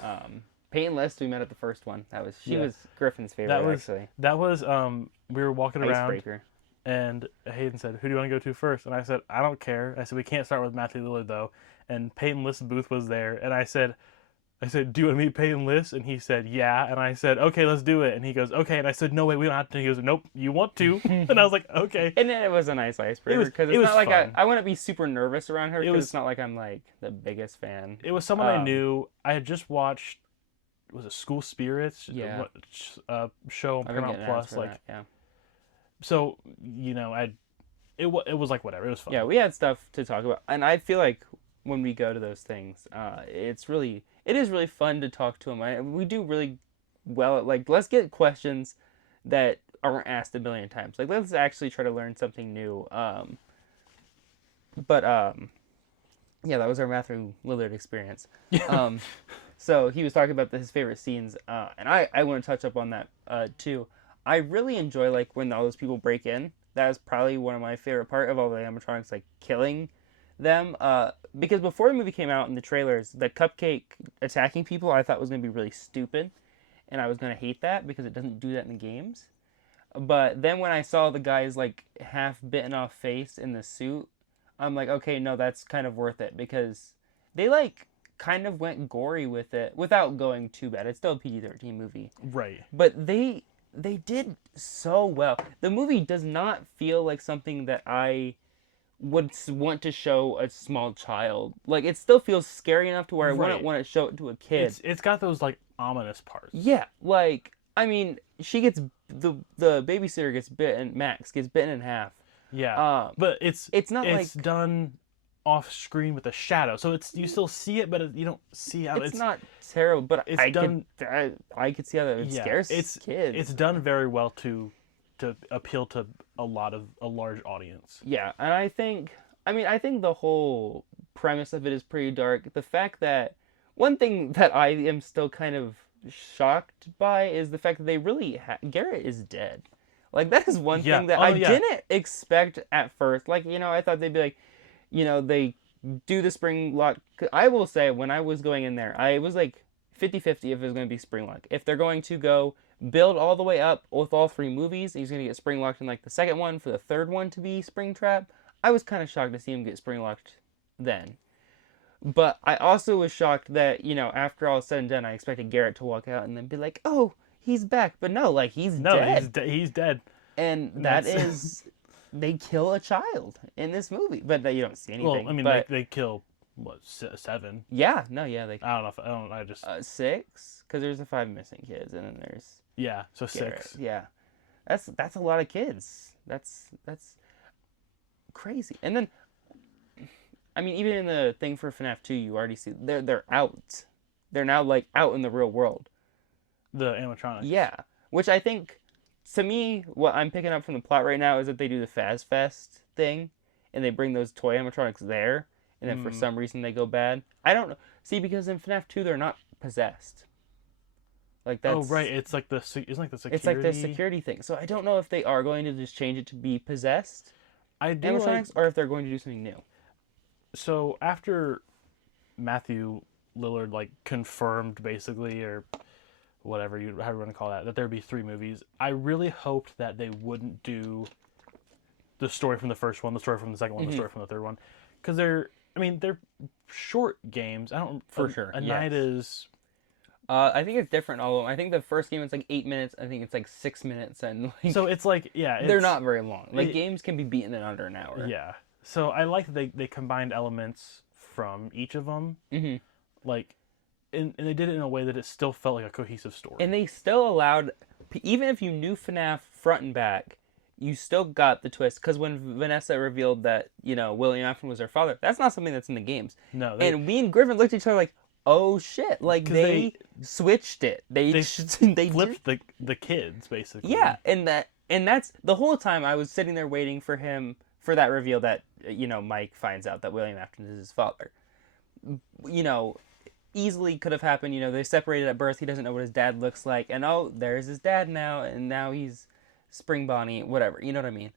Yeah. Peyton List we met at the first one. She was Griffin's favorite actually. That was we were walking around Icebreaker. and Hayden said, "Who do you want to go to first?" And I said, "I don't care." I said, "We can't start with Matthew Lillard though." And Peyton List's booth was there, and I said, "Do you want to meet Peyton List?" And he said, "Yeah." And I said, "Okay, let's do it." And he goes, "Okay." And I said, "No, wait, we don't have to." He goes, "Nope, you want to?" And I was like, "Okay." And then it was a nice icebreaker because it's not like fun. I wouldn't be super nervous around her because it's not like I'm like the biggest fan. It was someone I knew. I had just watched, was it School Spirits? Yeah. Show on Paramount Plus. Like, yeah. So, it was like whatever. It was fun. Yeah, we had stuff to talk about, and I feel like when we go to those things, it is really fun to talk to them. We do really well at like, let's get questions that aren't asked a million times. Like, let's actually try to learn something new. Yeah, that was our Matthew Lillard experience. So he was talking about his favorite scenes, and I want to touch up on that too. I really enjoy like when all those people break in. That is probably one of my favorite part of all the animatronics, like killing them. Because before the movie came out in the trailers, the cupcake attacking people I thought was going to be really stupid, and I was going to hate that because it doesn't do that in the games. But then when I saw the guy's like half bitten off face in the suit, I'm like, okay, no, that's kind of worth it because they like kind of went gory with it without going too bad. It's still a PG-13 movie. Right. But they did so well. The movie does not feel like something that I would want to show a small child. Like, it still feels scary enough to where I wouldn't want to show it to a kid. It's got those like ominous parts. Yeah, like, I mean, she gets the babysitter gets bitten. Max gets bitten in half. Yeah, but it's not it's like done off screen with a shadow, so you still see it, but you don't see how it's not terrible. But it's done. I could see how that would scare kids. It's done very well to appeal to a large audience. Yeah, and I think the whole premise of it is pretty dark. The fact that one thing that I am still kind of shocked by is the fact that they really Garrett is dead. Like, that is one thing that I didn't expect at first. Like, I thought they'd be like, they do the spring lock. I will say, when I was going in there, I was like 50-50 if it was going to be spring lock. If they're going to go build all the way up with all 3 movies, he's going to get spring locked in like the second one for the third one to be spring trap. I was kind of shocked to see him get spring locked then. But I also was shocked that, after all is said and done, I expected Garrett to walk out and then be like, oh, he's back. But no, like, he's dead. He's dead. And that is, they kill a child in this movie. But you don't see anything. Well, I mean, they kill, what, 7? Yeah, no, yeah. I don't know. I just... 6? Because there's the 5 missing kids, and then there's... Yeah, so Garrett. 6. Yeah. That's a lot of kids. That's crazy. And then, I mean, even in the thing for FNAF 2, you already see, they're out. They're now, like, out in the real world. The animatronics. Yeah. Which I think, to me, what I'm picking up from the plot right now is that they do the Faz Fest thing, and they bring those toy animatronics there, and then for some reason they go bad. I don't know. See, because in FNAF 2, they're not possessed. Like, that's... Oh, right. It's like the security... It's like the security thing. So I don't know if they are going to just change it to be possessed animatronics, or if they're going to do something new. So after Matthew Lillard, like, confirmed, basically, or... whatever however you want to call that there'd be 3 movies. I really hoped that they wouldn't do the story from the first one, the story from the second one, the story from the third one, because they're short games. A night is. I think it's different. All of them. I think the first game is like 8 minutes. I think it's like 6 minutes, and like, so it's like they're not very long. Like, games can be beaten in under an hour. Yeah. So I like that they combined elements from each of them. Mm-hmm. Like. And they did it in a way that it still felt like a cohesive story. And they still allowed, even if you knew FNAF front and back, you still got the twist. Because when Vanessa revealed that, William Afton was her father, that's not something that's in the games. No. And me and Griffin looked at each other like, oh shit. Like, they switched it. They flipped the kids, basically. Yeah. And that's the whole time I was sitting there waiting for him for that reveal that Mike finds out that William Afton is his father. You know, easily could have happened. They separated at birth. He doesn't know what his dad looks like, and oh, there's his dad now, and now he's Spring Bonnie, whatever. You know what I mean?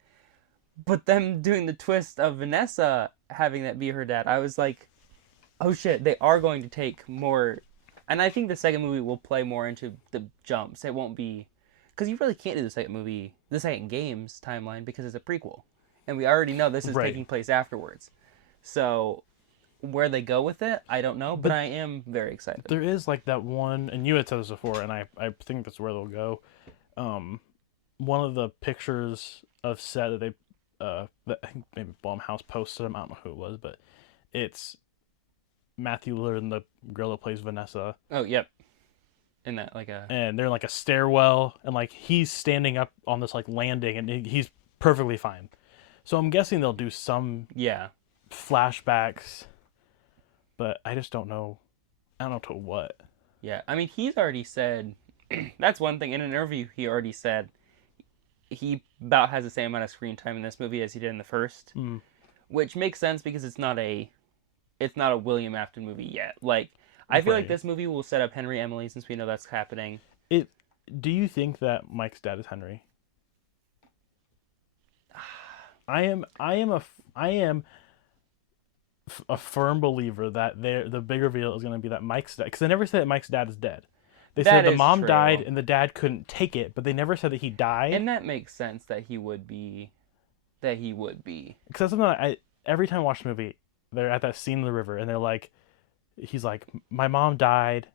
But them doing the twist of Vanessa having that be her dad, I was like, oh shit, they are going to take more. And I think the second movie will play more into the jumps. It won't be, because you really can't do the second game's timeline because it's a prequel, and we already know this is taking place afterwards. So where they go with it, I don't know, but I am very excited. There is like that one, and you had said this before, and I think that's where they'll go. One of the pictures of set that they that I think maybe Blumhouse posted them. I don't know who it was, but it's Matthew Lillard and the girl that plays Vanessa. Oh, yep. And they're in like a stairwell, and like he's standing up on this like landing, and he's perfectly fine. So I'm guessing they'll do some flashbacks, but I just don't know. I don't know to what. Yeah, I mean, he's already said that's one thing in an interview. He already said he about has the same amount of screen time in this movie as he did in the first, which makes sense because it's not a William Afton movie yet. Like, I feel like this movie will set up Henry Emily since we know that's happening. Do you think that Mike's dad is Henry? I am a firm believer that the big reveal is going to be that Mike's dad, because they never said that Mike's dad is dead. They said the mom died and the dad couldn't take it, but they never said that he died. And that makes sense that he would be. Because that's something that every time I watch the movie, they're at that scene in the river, and they're like, he's like, my mom died,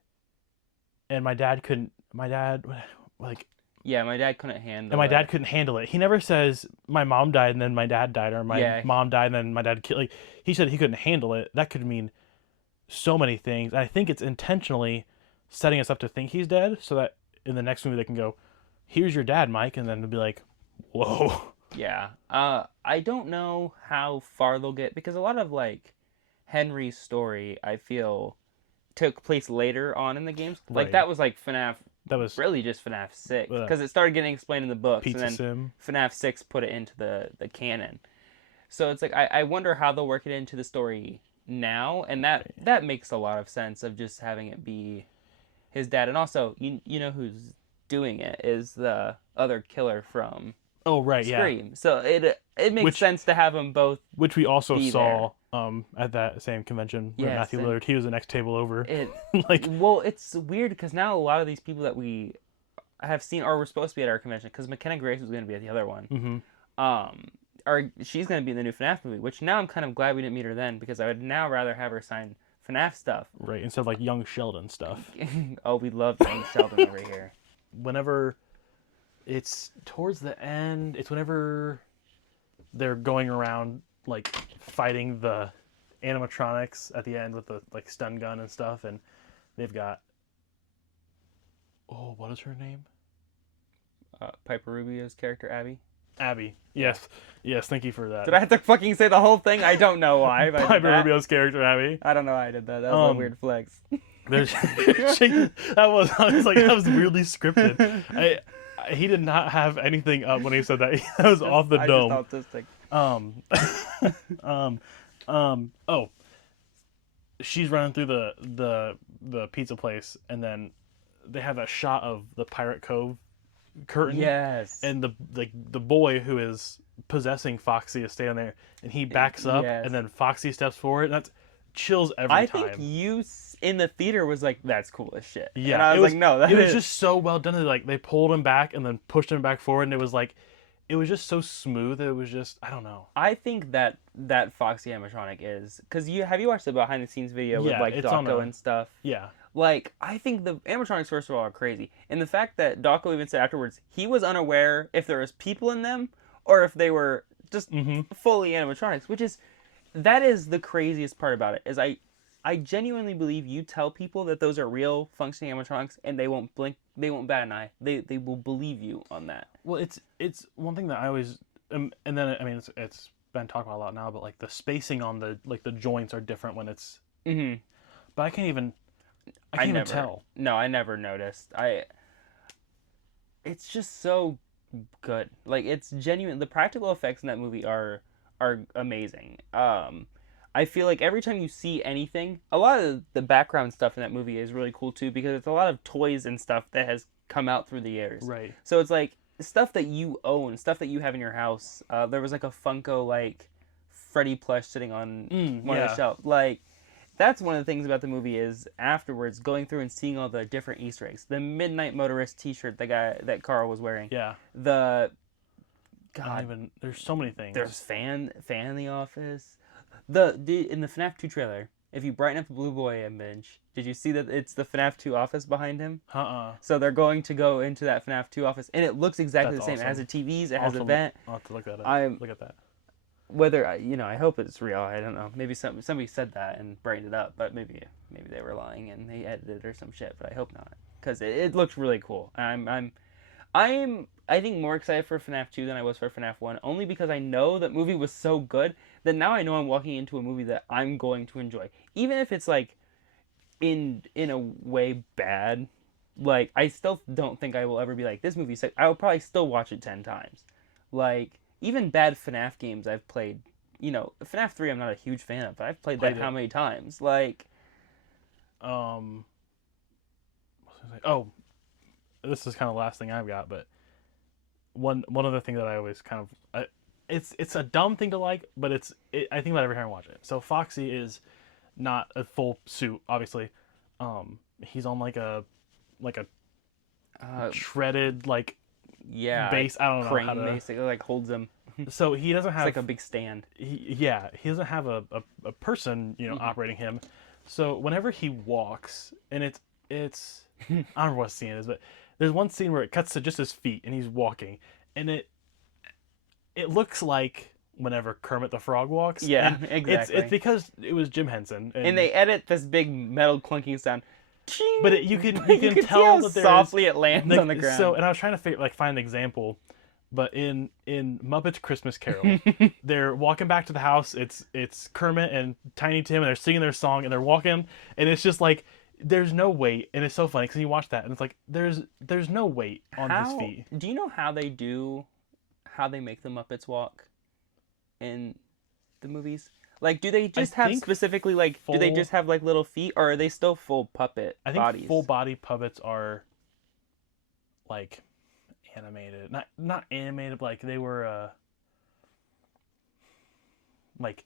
and my dad couldn't handle it. And my dad couldn't handle it. He never says, my mom died and then my dad died, or my mom died and then my dad killed. Like, he said he couldn't handle it. That could mean so many things. I think it's intentionally setting us up to think he's dead, so that in the next movie they can go, here's your dad, Mike, and then they'll be like, whoa. Yeah. I don't know how far they'll get, because a lot of, like, Henry's story, I feel, took place later on in the games. Like, that was, like, FNAF. That was really just FNAF 6, because it started getting explained in the books, and then FNAF 6 put it into the canon. So it's like, I wonder how they'll work it into the story now, and that makes a lot of sense of just having it be his dad. And also, you know who's doing it is the other killer from Scream. So it makes sense to have them both, which we also saw at that same convention where Matthew Lillard, he was the next table over. Well, it's weird because now a lot of these people that we have seen or were supposed to be at our convention, because McKenna Grace was going to be at the other one, she's going to be in the new FNAF movie, which now I'm kind of glad we didn't meet her then, because I would now rather have her sign FNAF stuff. Right, instead of like young Sheldon stuff. Oh, we love young Sheldon over here. Whenever it's towards the end, it's whenever they're going around like fighting the animatronics at the end with the like stun gun and stuff, and they've got what is her name? Piper Rubio's character, Abby. Yes, thank you for that. Did I have to fucking say the whole thing? I don't know why. Piper Rubio's character, Abby. I don't know why I did that. That was a weird flex. I was like, that was weirdly scripted. He did not have anything up when he said that. That was off the dome. She's running through the pizza place, and then they have that shot of the Pirate Cove curtain. Yes. And the boy who is possessing Foxy is standing there, and he backs up, and then Foxy steps forward, and that's chills every time. I think you in the theater was like, that's cool as shit. Yeah. And I was like, no, it was just so well done. They pulled him back and then pushed him back forward, and it was like, it was just so smooth. It was just, I don't know. I think that Foxy animatronic is, because have you watched the behind the scenes video with like Dawko and stuff? Yeah. Like, I think the animatronics, first of all, are crazy. And the fact that Dawko even said afterwards, he was unaware if there was people in them or if they were just fully animatronics, that is the craziest part about it, is I genuinely believe you tell people that those are real functioning animatronics and they won't blink, they won't bat an eye. They will believe you on that. Well, it's one thing that I always, and then, I mean, it's been talked about a lot now, but like the spacing on the joints are different when it's, but I can't even tell. No, I never noticed. It's just so good. Like, it's genuine. The practical effects in that movie are are amazing. I feel like every time you see anything, a lot of the background stuff in that movie is really cool too, because it's a lot of toys and stuff that has come out through the years. Right. So it's like stuff that you own, stuff that you have in your house. There was like a Funko like Freddy plush sitting on one of the shelves. Like that's one of the things about the movie is afterwards going through and seeing all the different Easter eggs. The Midnight Motorist T-shirt that Carl was wearing. Yeah. The there's so many things. There's fan in the office. In the FNAF 2 trailer, if you brighten up the Blue Boy image, did you see that it's the FNAF 2 office behind him? So they're going to go into that FNAF 2 office, and it looks exactly the same. Awesome. It has the TVs, it has a vent. I'll have to look at it. Look at that. Whether I hope it's real. I don't know. Maybe somebody said that and brightened it up, but maybe they were lying and they edited it or some shit. But I hope not, because it looks really cool. I think more excited for FNAF 2 than I was for FNAF 1, only because I know that movie was so good that now I know I'm walking into a movie that I'm going to enjoy. Even if it's like in a way bad, like I still don't think I will ever be like, this movie sick. I will probably still watch it 10 times. Like even bad FNAF games I've played, FNAF 3 I'm not a huge fan of, but I've played that how many times? Like this is kind of the last thing I've got, but one other thing that I always kind of it's a dumb thing to like, but I think about it every time I watch it. So Foxy is not a full suit, obviously. He's on like a shredded base. I don't know crane, how to basically like holds him. So he doesn't have like a big stand. He doesn't have a person operating him. So whenever he walks, and it's I don't remember what scene it is, but there's one scene where it cuts to just his feet and he's walking, and it looks like whenever Kermit the Frog walks. Yeah, and exactly. It's because it was Jim Henson, and they edit this big metal clunking sound. But you can tell see how that softly it lands on the ground. So, and I was trying to find an example, but in Muppets Christmas Carol, they're walking back to the house. It's Kermit and Tiny Tim, and they're singing their song, and they're walking, and it's just like there's no weight, and it's so funny because you watch that, and it's like there's no weight on his feet. Do you know how they make the Muppets walk in the movies? Like, do they just have specifically do they just have like little feet, or are they still full puppet bodies? I think full body puppets are like animated, not animated, but like they were like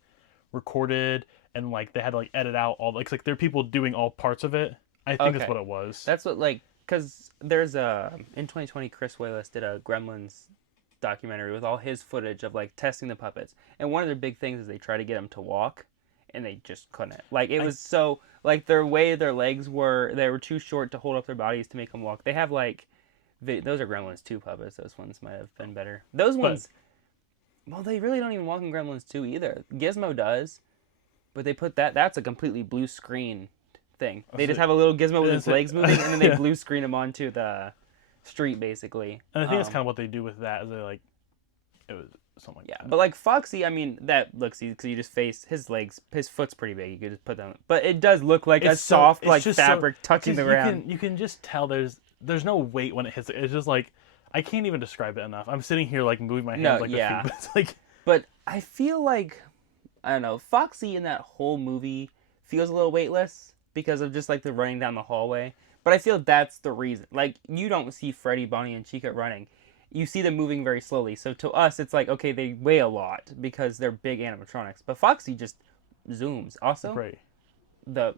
recorded, and like they had to like edit out all like there are people doing all parts of it. I think that's what it was. That's what because there's in 2020 Chris Wallace did a Gremlins documentary with all his footage of like testing the puppets, and one of their big things is they try to get them to walk, and they just couldn't. Like it was so like their legs were too short to hold up their bodies to make them walk. They have those are Gremlins 2 puppets. Those ones might have been better. Those ones, well, they really don't even walk in Gremlins 2 either. Gizmo does, but they put that's a completely blue screen thing. They just have a little Gizmo with his legs moving, and then they blue screen him onto the street, basically. And I think that's kind of what they do with that. Is they it was something like that. But like Foxy, I mean, that looks easy because you just his foot's pretty big. You could just put them, but it does look like a soft fabric touching the ground. You can just tell there's no weight when it hits it. It's just like I can't even describe it enough. I'm sitting here like moving my hands the feet, but it's like. But I feel like I don't know. Foxy in that whole movie feels a little weightless because of just like the running down the hallway. But I feel that's the reason. Like, you don't see Freddy, Bonnie, and Chica running. You see them moving very slowly. So to us, it's like, okay, they weigh a lot because they're big animatronics. But Foxy just zooms. Also, the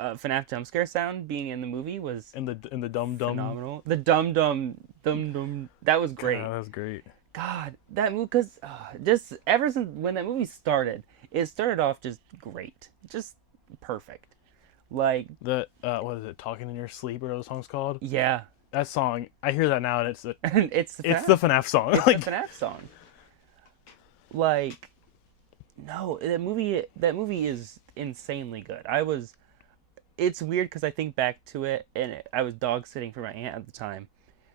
FNAF jump scare sound being in the movie was in the dum dum phenomenal. The dum dum that was great. Yeah, that was great. God, that movie, because just ever since when that movie started, it started off just great, just perfect. Like the what is it? Talking in Your Sleep, or what the song's called? Yeah, that song. I hear that now, and it's it's the FNAF song. It's the FNAF song. Like, no, that movie is insanely good. It's weird because I think back to it, and I was dog sitting for my aunt at the time,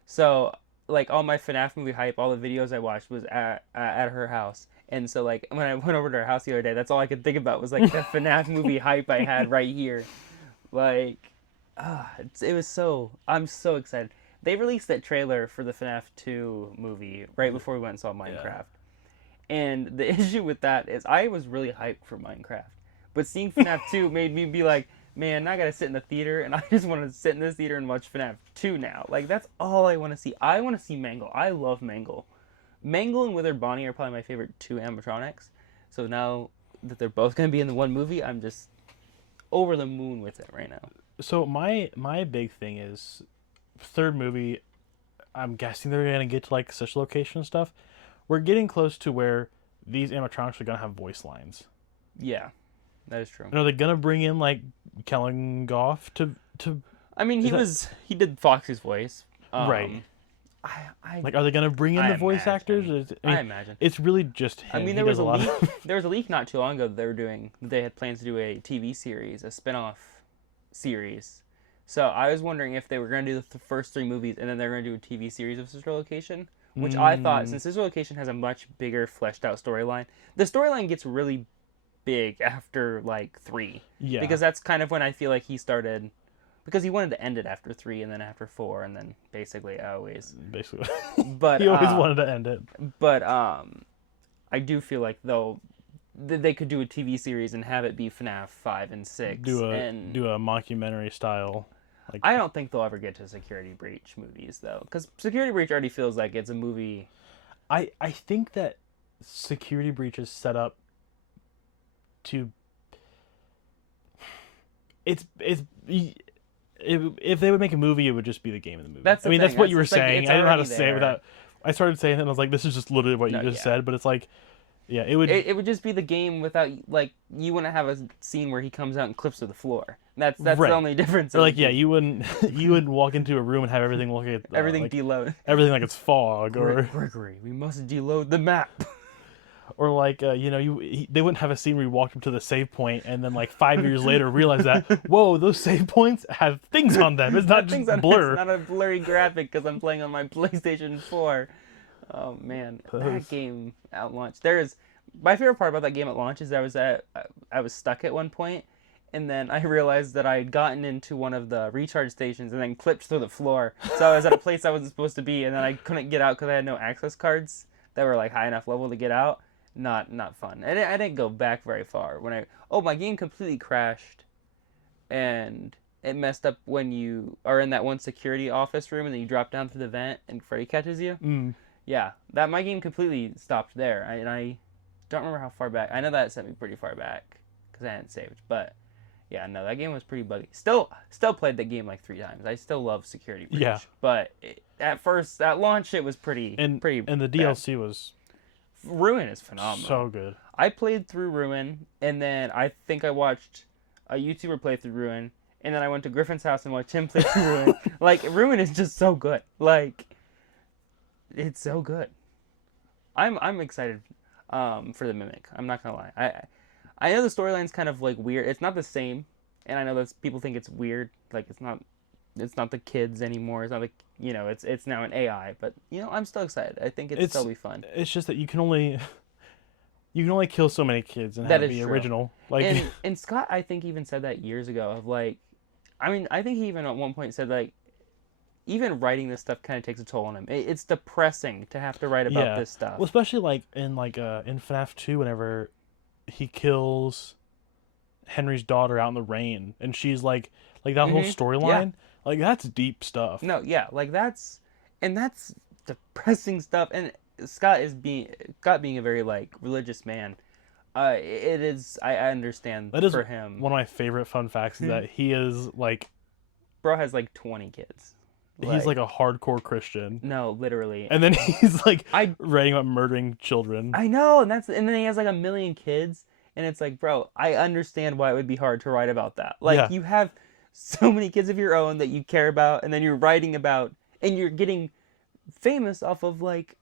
so like all my FNAF movie hype, all the videos I watched was at her house. And so like when I went over to her house the other day, that's all I could think about was like the FNAF movie hype I had right here. Like, it was I'm so excited. They released that trailer for the FNAF 2 movie right before we went and saw Minecraft. And the issue with that is I was really hyped for Minecraft. But seeing FNAF 2 made me be like, man, now I gotta sit in the theater, and I just want to sit in this theater and watch FNAF 2 now. Like, that's all I want to see. I want to see Mangle. I love Mangle. Mangle and Wither Bonnie are probably my favorite two animatronics. So now that they're both going to be in the one movie, I'm just over the moon with it right now. So my big thing is third movie. I'm guessing they're gonna get to like such location and stuff. We're getting close to where these animatronics are gonna have voice lines. Yeah, that is true. And are they gonna bring in like Kellen Goff to? I mean, he did Foxy's voice. Right. I Like, are they gonna bring in the voice imagine. actors? I imagine. It's really just him. I mean, He there was does a lot leak. of- There was a leak not too long ago that they had plans to do a TV series, a spin-off series. So I was wondering if they were going to do the first three movies and then they're going to do a TV series of Sister Location, which I thought, since Sister Location has a much bigger, fleshed out storyline, the storyline gets really big after like 3. Yeah. Because that's kind of when I feel like he started, because he wanted to end it after 3 and then after 4 and then basically always. Basically, But he always wanted to end it. But I do feel like though they could do a TV series and have it be FNAF 5 and 6. Do a mockumentary style. Like, I don't think they'll ever get to Security Breach movies though, because Security Breach already feels like it's a movie. I think that Security Breach is set up to. If they would make a movie, it would just be the game of the movie. That's the that's thing. what you were It's like, saying. it's I didn't know how to already say it there. without. I started saying it and I was like, this is just literally what you just said, but it's like, yeah, it would. It would just be the game without, like, you wouldn't have a scene where he comes out and clips to the floor. That's Right. the only difference. Or like, yeah, you wouldn't walk into a room and have everything look at everything like, deload. everything like it's fog or Gregory, we must deload the map. or like they wouldn't have a scene where you walked up to the save point and then like 5 years later realize that whoa, those save points have things on them. It's not just blur. It's not a blurry graphic because I'm playing on my PlayStation 4. Oh man, that game at launch. My favorite part about that game at launch is I was stuck at one point, and then I realized that I had gotten into one of the recharge stations and then clipped through the floor. So I was at a place I wasn't supposed to be, and then I couldn't get out because I had no access cards that were like high enough level to get out. Not fun. And I didn't go back very far my game completely crashed, and it messed up when you are in that one security office room and then you drop down through the vent and Freddy catches you. Yeah, my game completely stopped there. I don't remember how far back. I know that sent me pretty far back because I hadn't saved. But yeah, no, that game was pretty buggy. Still played that game like 3 times. I still love Security Breach. Yeah. But at launch, it was pretty And the bad. DLC was Ruin is phenomenal. so good. I played through Ruin, and then I think I watched a YouTuber play through Ruin, and then I went to Griffin's house and watched him play through Ruin. Like, Ruin is just so good. Like, it's so good. I'm excited for the Mimic. I'm not gonna lie. I know the storyline's kind of like weird. It's not the same, and I know that people think it's weird. Like, it's not the kids anymore. It's not like, it's now an AI. But I'm still excited. I think it'll still be fun. It's just that you can only kill so many kids and That have it is be true. original. Like And Scott, I think, even said that years ago of like, I mean, I think he even at one point said like, even writing this stuff kind of takes a toll on him. It's depressing to have to write about this stuff. Well, especially like in FNAF 2 whenever he kills Henry's daughter out in the rain and she's like that whole storyline, like that's deep stuff. No, yeah, like that's depressing stuff. And Scott being a very like religious man. It is. I understand That is for him. one of my favorite fun facts is that he is like, Bro has like 20 kids. he's like a hardcore Christian. No, literally. And then he's like writing about murdering children. I know, and then he has like 1 million kids, and it's like, bro, I understand why it would be hard to write about that. Like, you have so many kids of your own that you care about, and then you're writing about, and you're getting famous off of like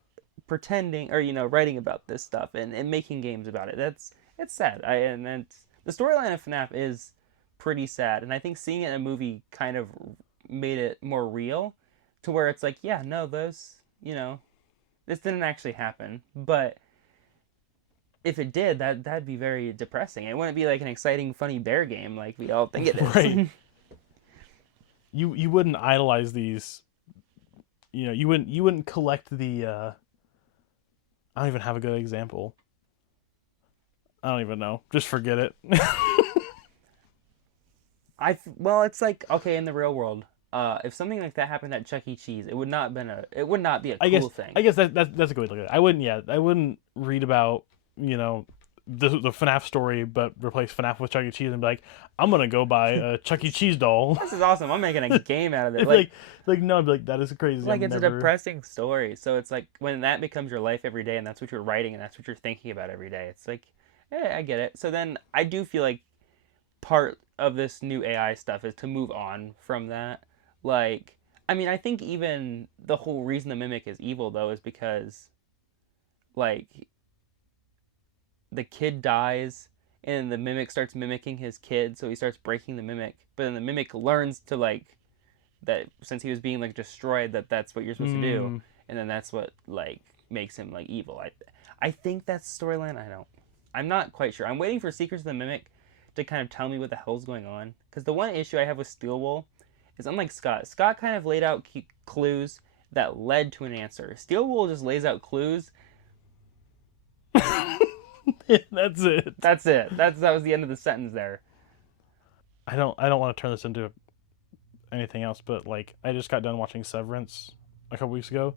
pretending or writing about this stuff and making games about it. It's sad. The storyline of FNAF is pretty sad, and I think seeing it in a movie kind of made it more real, to where it's like, yeah, no, those, this didn't actually happen, but if it did, that'd be very depressing. It wouldn't be like an exciting, funny bear game like we all think it is. Right. You wouldn't idolize these. You wouldn't collect the I don't even have a good example. I don't even know. Just forget it. Well, it's like, okay, in the real world, if something like that happened at Chuck E. Cheese, it would not be a I guess cool thing. I guess that's a good way to look at it. I wouldn't read about, you know, the FNAF story, but replace FNAF with Chuck E. Cheese and be like, I'm gonna go buy a Chuck E. Cheese doll. This is awesome. I'm making a game out of it. It's like no, I'd be like, that is crazy. Like I'm it's a never. depressing story. So it's like when that becomes your life every day, and that's what you're writing, and that's what you're thinking about every day. It's like, I get it. So then I do feel like part of this new AI stuff is to move on from that. Like, I mean, I think even the whole reason the mimic is evil though is because like the kid dies and the mimic starts mimicking his kid, so he starts breaking the mimic. But then the mimic learns to like that since he was being like destroyed, that's what you're supposed to do, and then that's what like makes him like evil. I think that's storyline. I'm not quite sure. I'm waiting for Secrets of the Mimic to kind of tell me what the hell's going on, because the one issue I have with Steelwool is unlike Scott kind of laid out clues that led to an answer. Steelwool just lays out clues. That's it. That's it. That was the end of the sentence there. I don't want to turn this into anything else, but like I just got done watching Severance a couple weeks ago,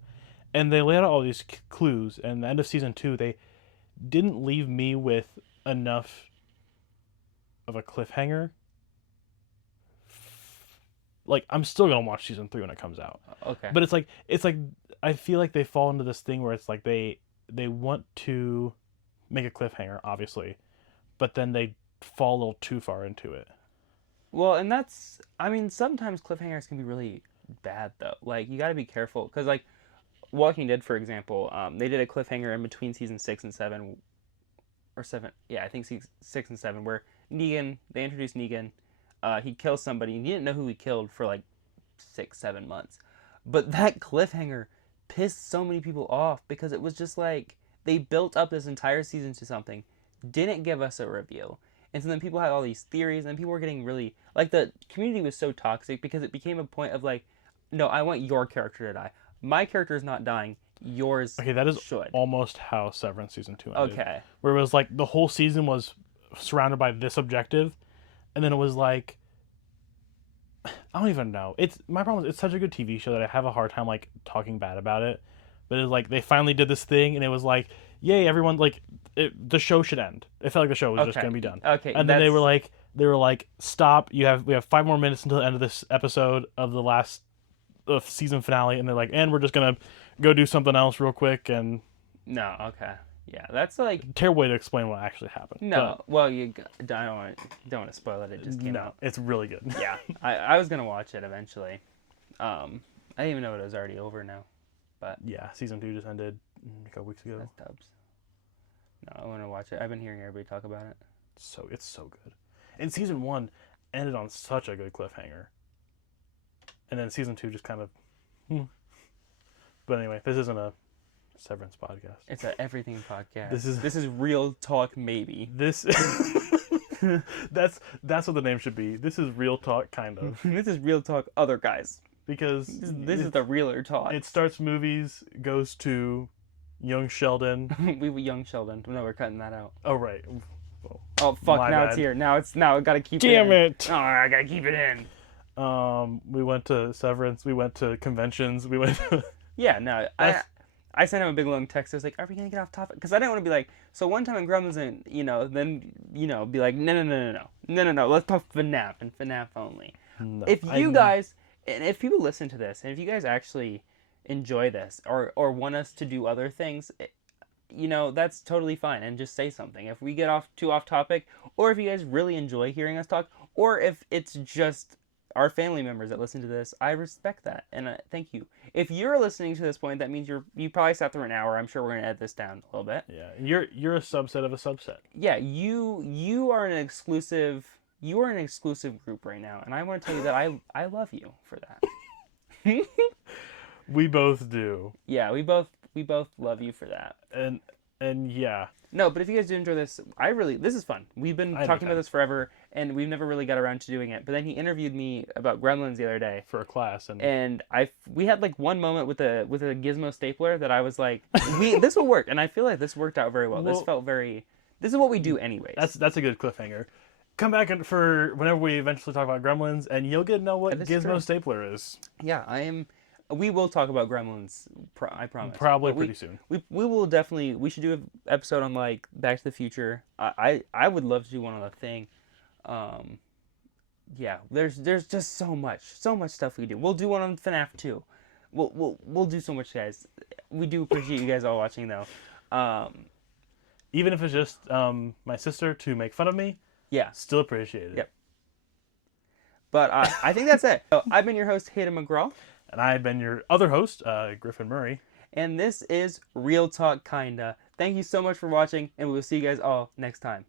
and they laid out all these clues. And the end of season 2, they didn't leave me with enough of a cliffhanger. Like I'm still gonna watch season 3 when it comes out. Okay. But it's like I feel like they fall into this thing where it's like they want to make a cliffhanger, obviously, but then they fall a little too far into it. Well, and that's, I mean, sometimes cliffhangers can be really bad though. Like you got to be careful because like Walking Dead, for example, they did a cliffhanger in between season 6 and 7, or 7. Yeah, I think 6 and 7, where they introduced Negan. He kills somebody, and you didn't know who he killed for like 6-7 months. But that cliffhanger pissed so many people off because it was just like they built up this entire season to something, didn't give us a reveal. And so then people had all these theories, and people were getting really like the community was so toxic because it became a point of like, no, I want your character to die. My character is not dying. Yours Okay, that is should. almost how Severance season 2 ended. Okay. Where it was like the whole season was surrounded by this objective, and then it was like I don't even know. It's my problem is it's such a good TV show that I have a hard time like talking bad about it. But it's like they finally did this thing, and it was like, yay, everyone! Like the show should end. It felt like the show was just gonna be done. Okay. And then they were like, stop! We have 5 more minutes until the end of this episode of the last season finale, and they're like, and we're just gonna go do something else real quick. And no, okay, yeah, that's like terrible way to explain what actually happened. No, well, I don't want to spoil it. It just came out. It's really good. Yeah, I was gonna watch it eventually. I didn't even know it was already over now. But yeah, season 2 just ended a couple weeks ago. That's dubs. No, I want to watch it. I've been hearing everybody talk about it. It's so good. And season 1 ended on such a good cliffhanger. And then season 2 just kind of. But anyway, this isn't a Severance podcast. It's a everything podcast. This is real talk, maybe. This. That's what the name should be. This is real talk, kind of. This is real talk, other guys. Because this is the realer talk. It starts movies, goes to young Sheldon. We were young Sheldon. No, we're cutting that out. Oh right. Well, oh fuck! Now bad. It's here. Now I gotta keep it in. Damn it! Oh, I gotta keep it in. We went to Severance. We went to conventions. We went. Yeah, no. I sent him a big long text. I was like, "Are we gonna get off topic?" Because I didn't want to be like, "So one time in Gremlins," and then be like, "No. Let's talk FNAF and FNAF only." No, if you guys, and if people listen to this, and if you guys actually enjoy this or want us to do other things, that's totally fine. And just say something. If we get too off topic, or if you guys really enjoy hearing us talk, or if it's just our family members that listen to this, I respect that, and thank you. If you're listening to this point, that means you probably sat through an hour. I'm sure we're gonna edit this down a little bit. Yeah, you're a subset of a subset. Yeah, you are an exclusive. You are an exclusive group right now, and I want to tell you that I love you for that. We both do. Yeah, we both love you for that. And yeah. No, but if you guys do enjoy this, this is fun. We've been I had a talking good about time. this forever, and we've never really got around to doing it. But then he interviewed me about Gremlins the other day, For a class, and and we had like one moment with a gizmo stapler that I was like, this will work, and I feel like this worked out very well. This Well- felt very. This is what we do anyways. that's a good cliffhanger. Come back for whenever we eventually talk about Gremlins, and you'll get to know what That is Gizmo true. Stapler is. Yeah, I am. We will talk about Gremlins. I promise. Probably But pretty soon. We will definitely. We should do an episode on like Back to the Future. I would love to do one on the Thing. Yeah, there's just so much stuff we do. We'll do one on FNAF too. We'll do so much, guys. We do appreciate you guys all watching though. Even if it's just my sister to make fun of me, Yeah, still appreciate it. Yep. but I think that's it. So, I've been your host Hayden McGraw, And I've been your other host, Griffin Murray. and this is Real Talk Kinda. Thank you so much for watching, and we'll see you guys all next time.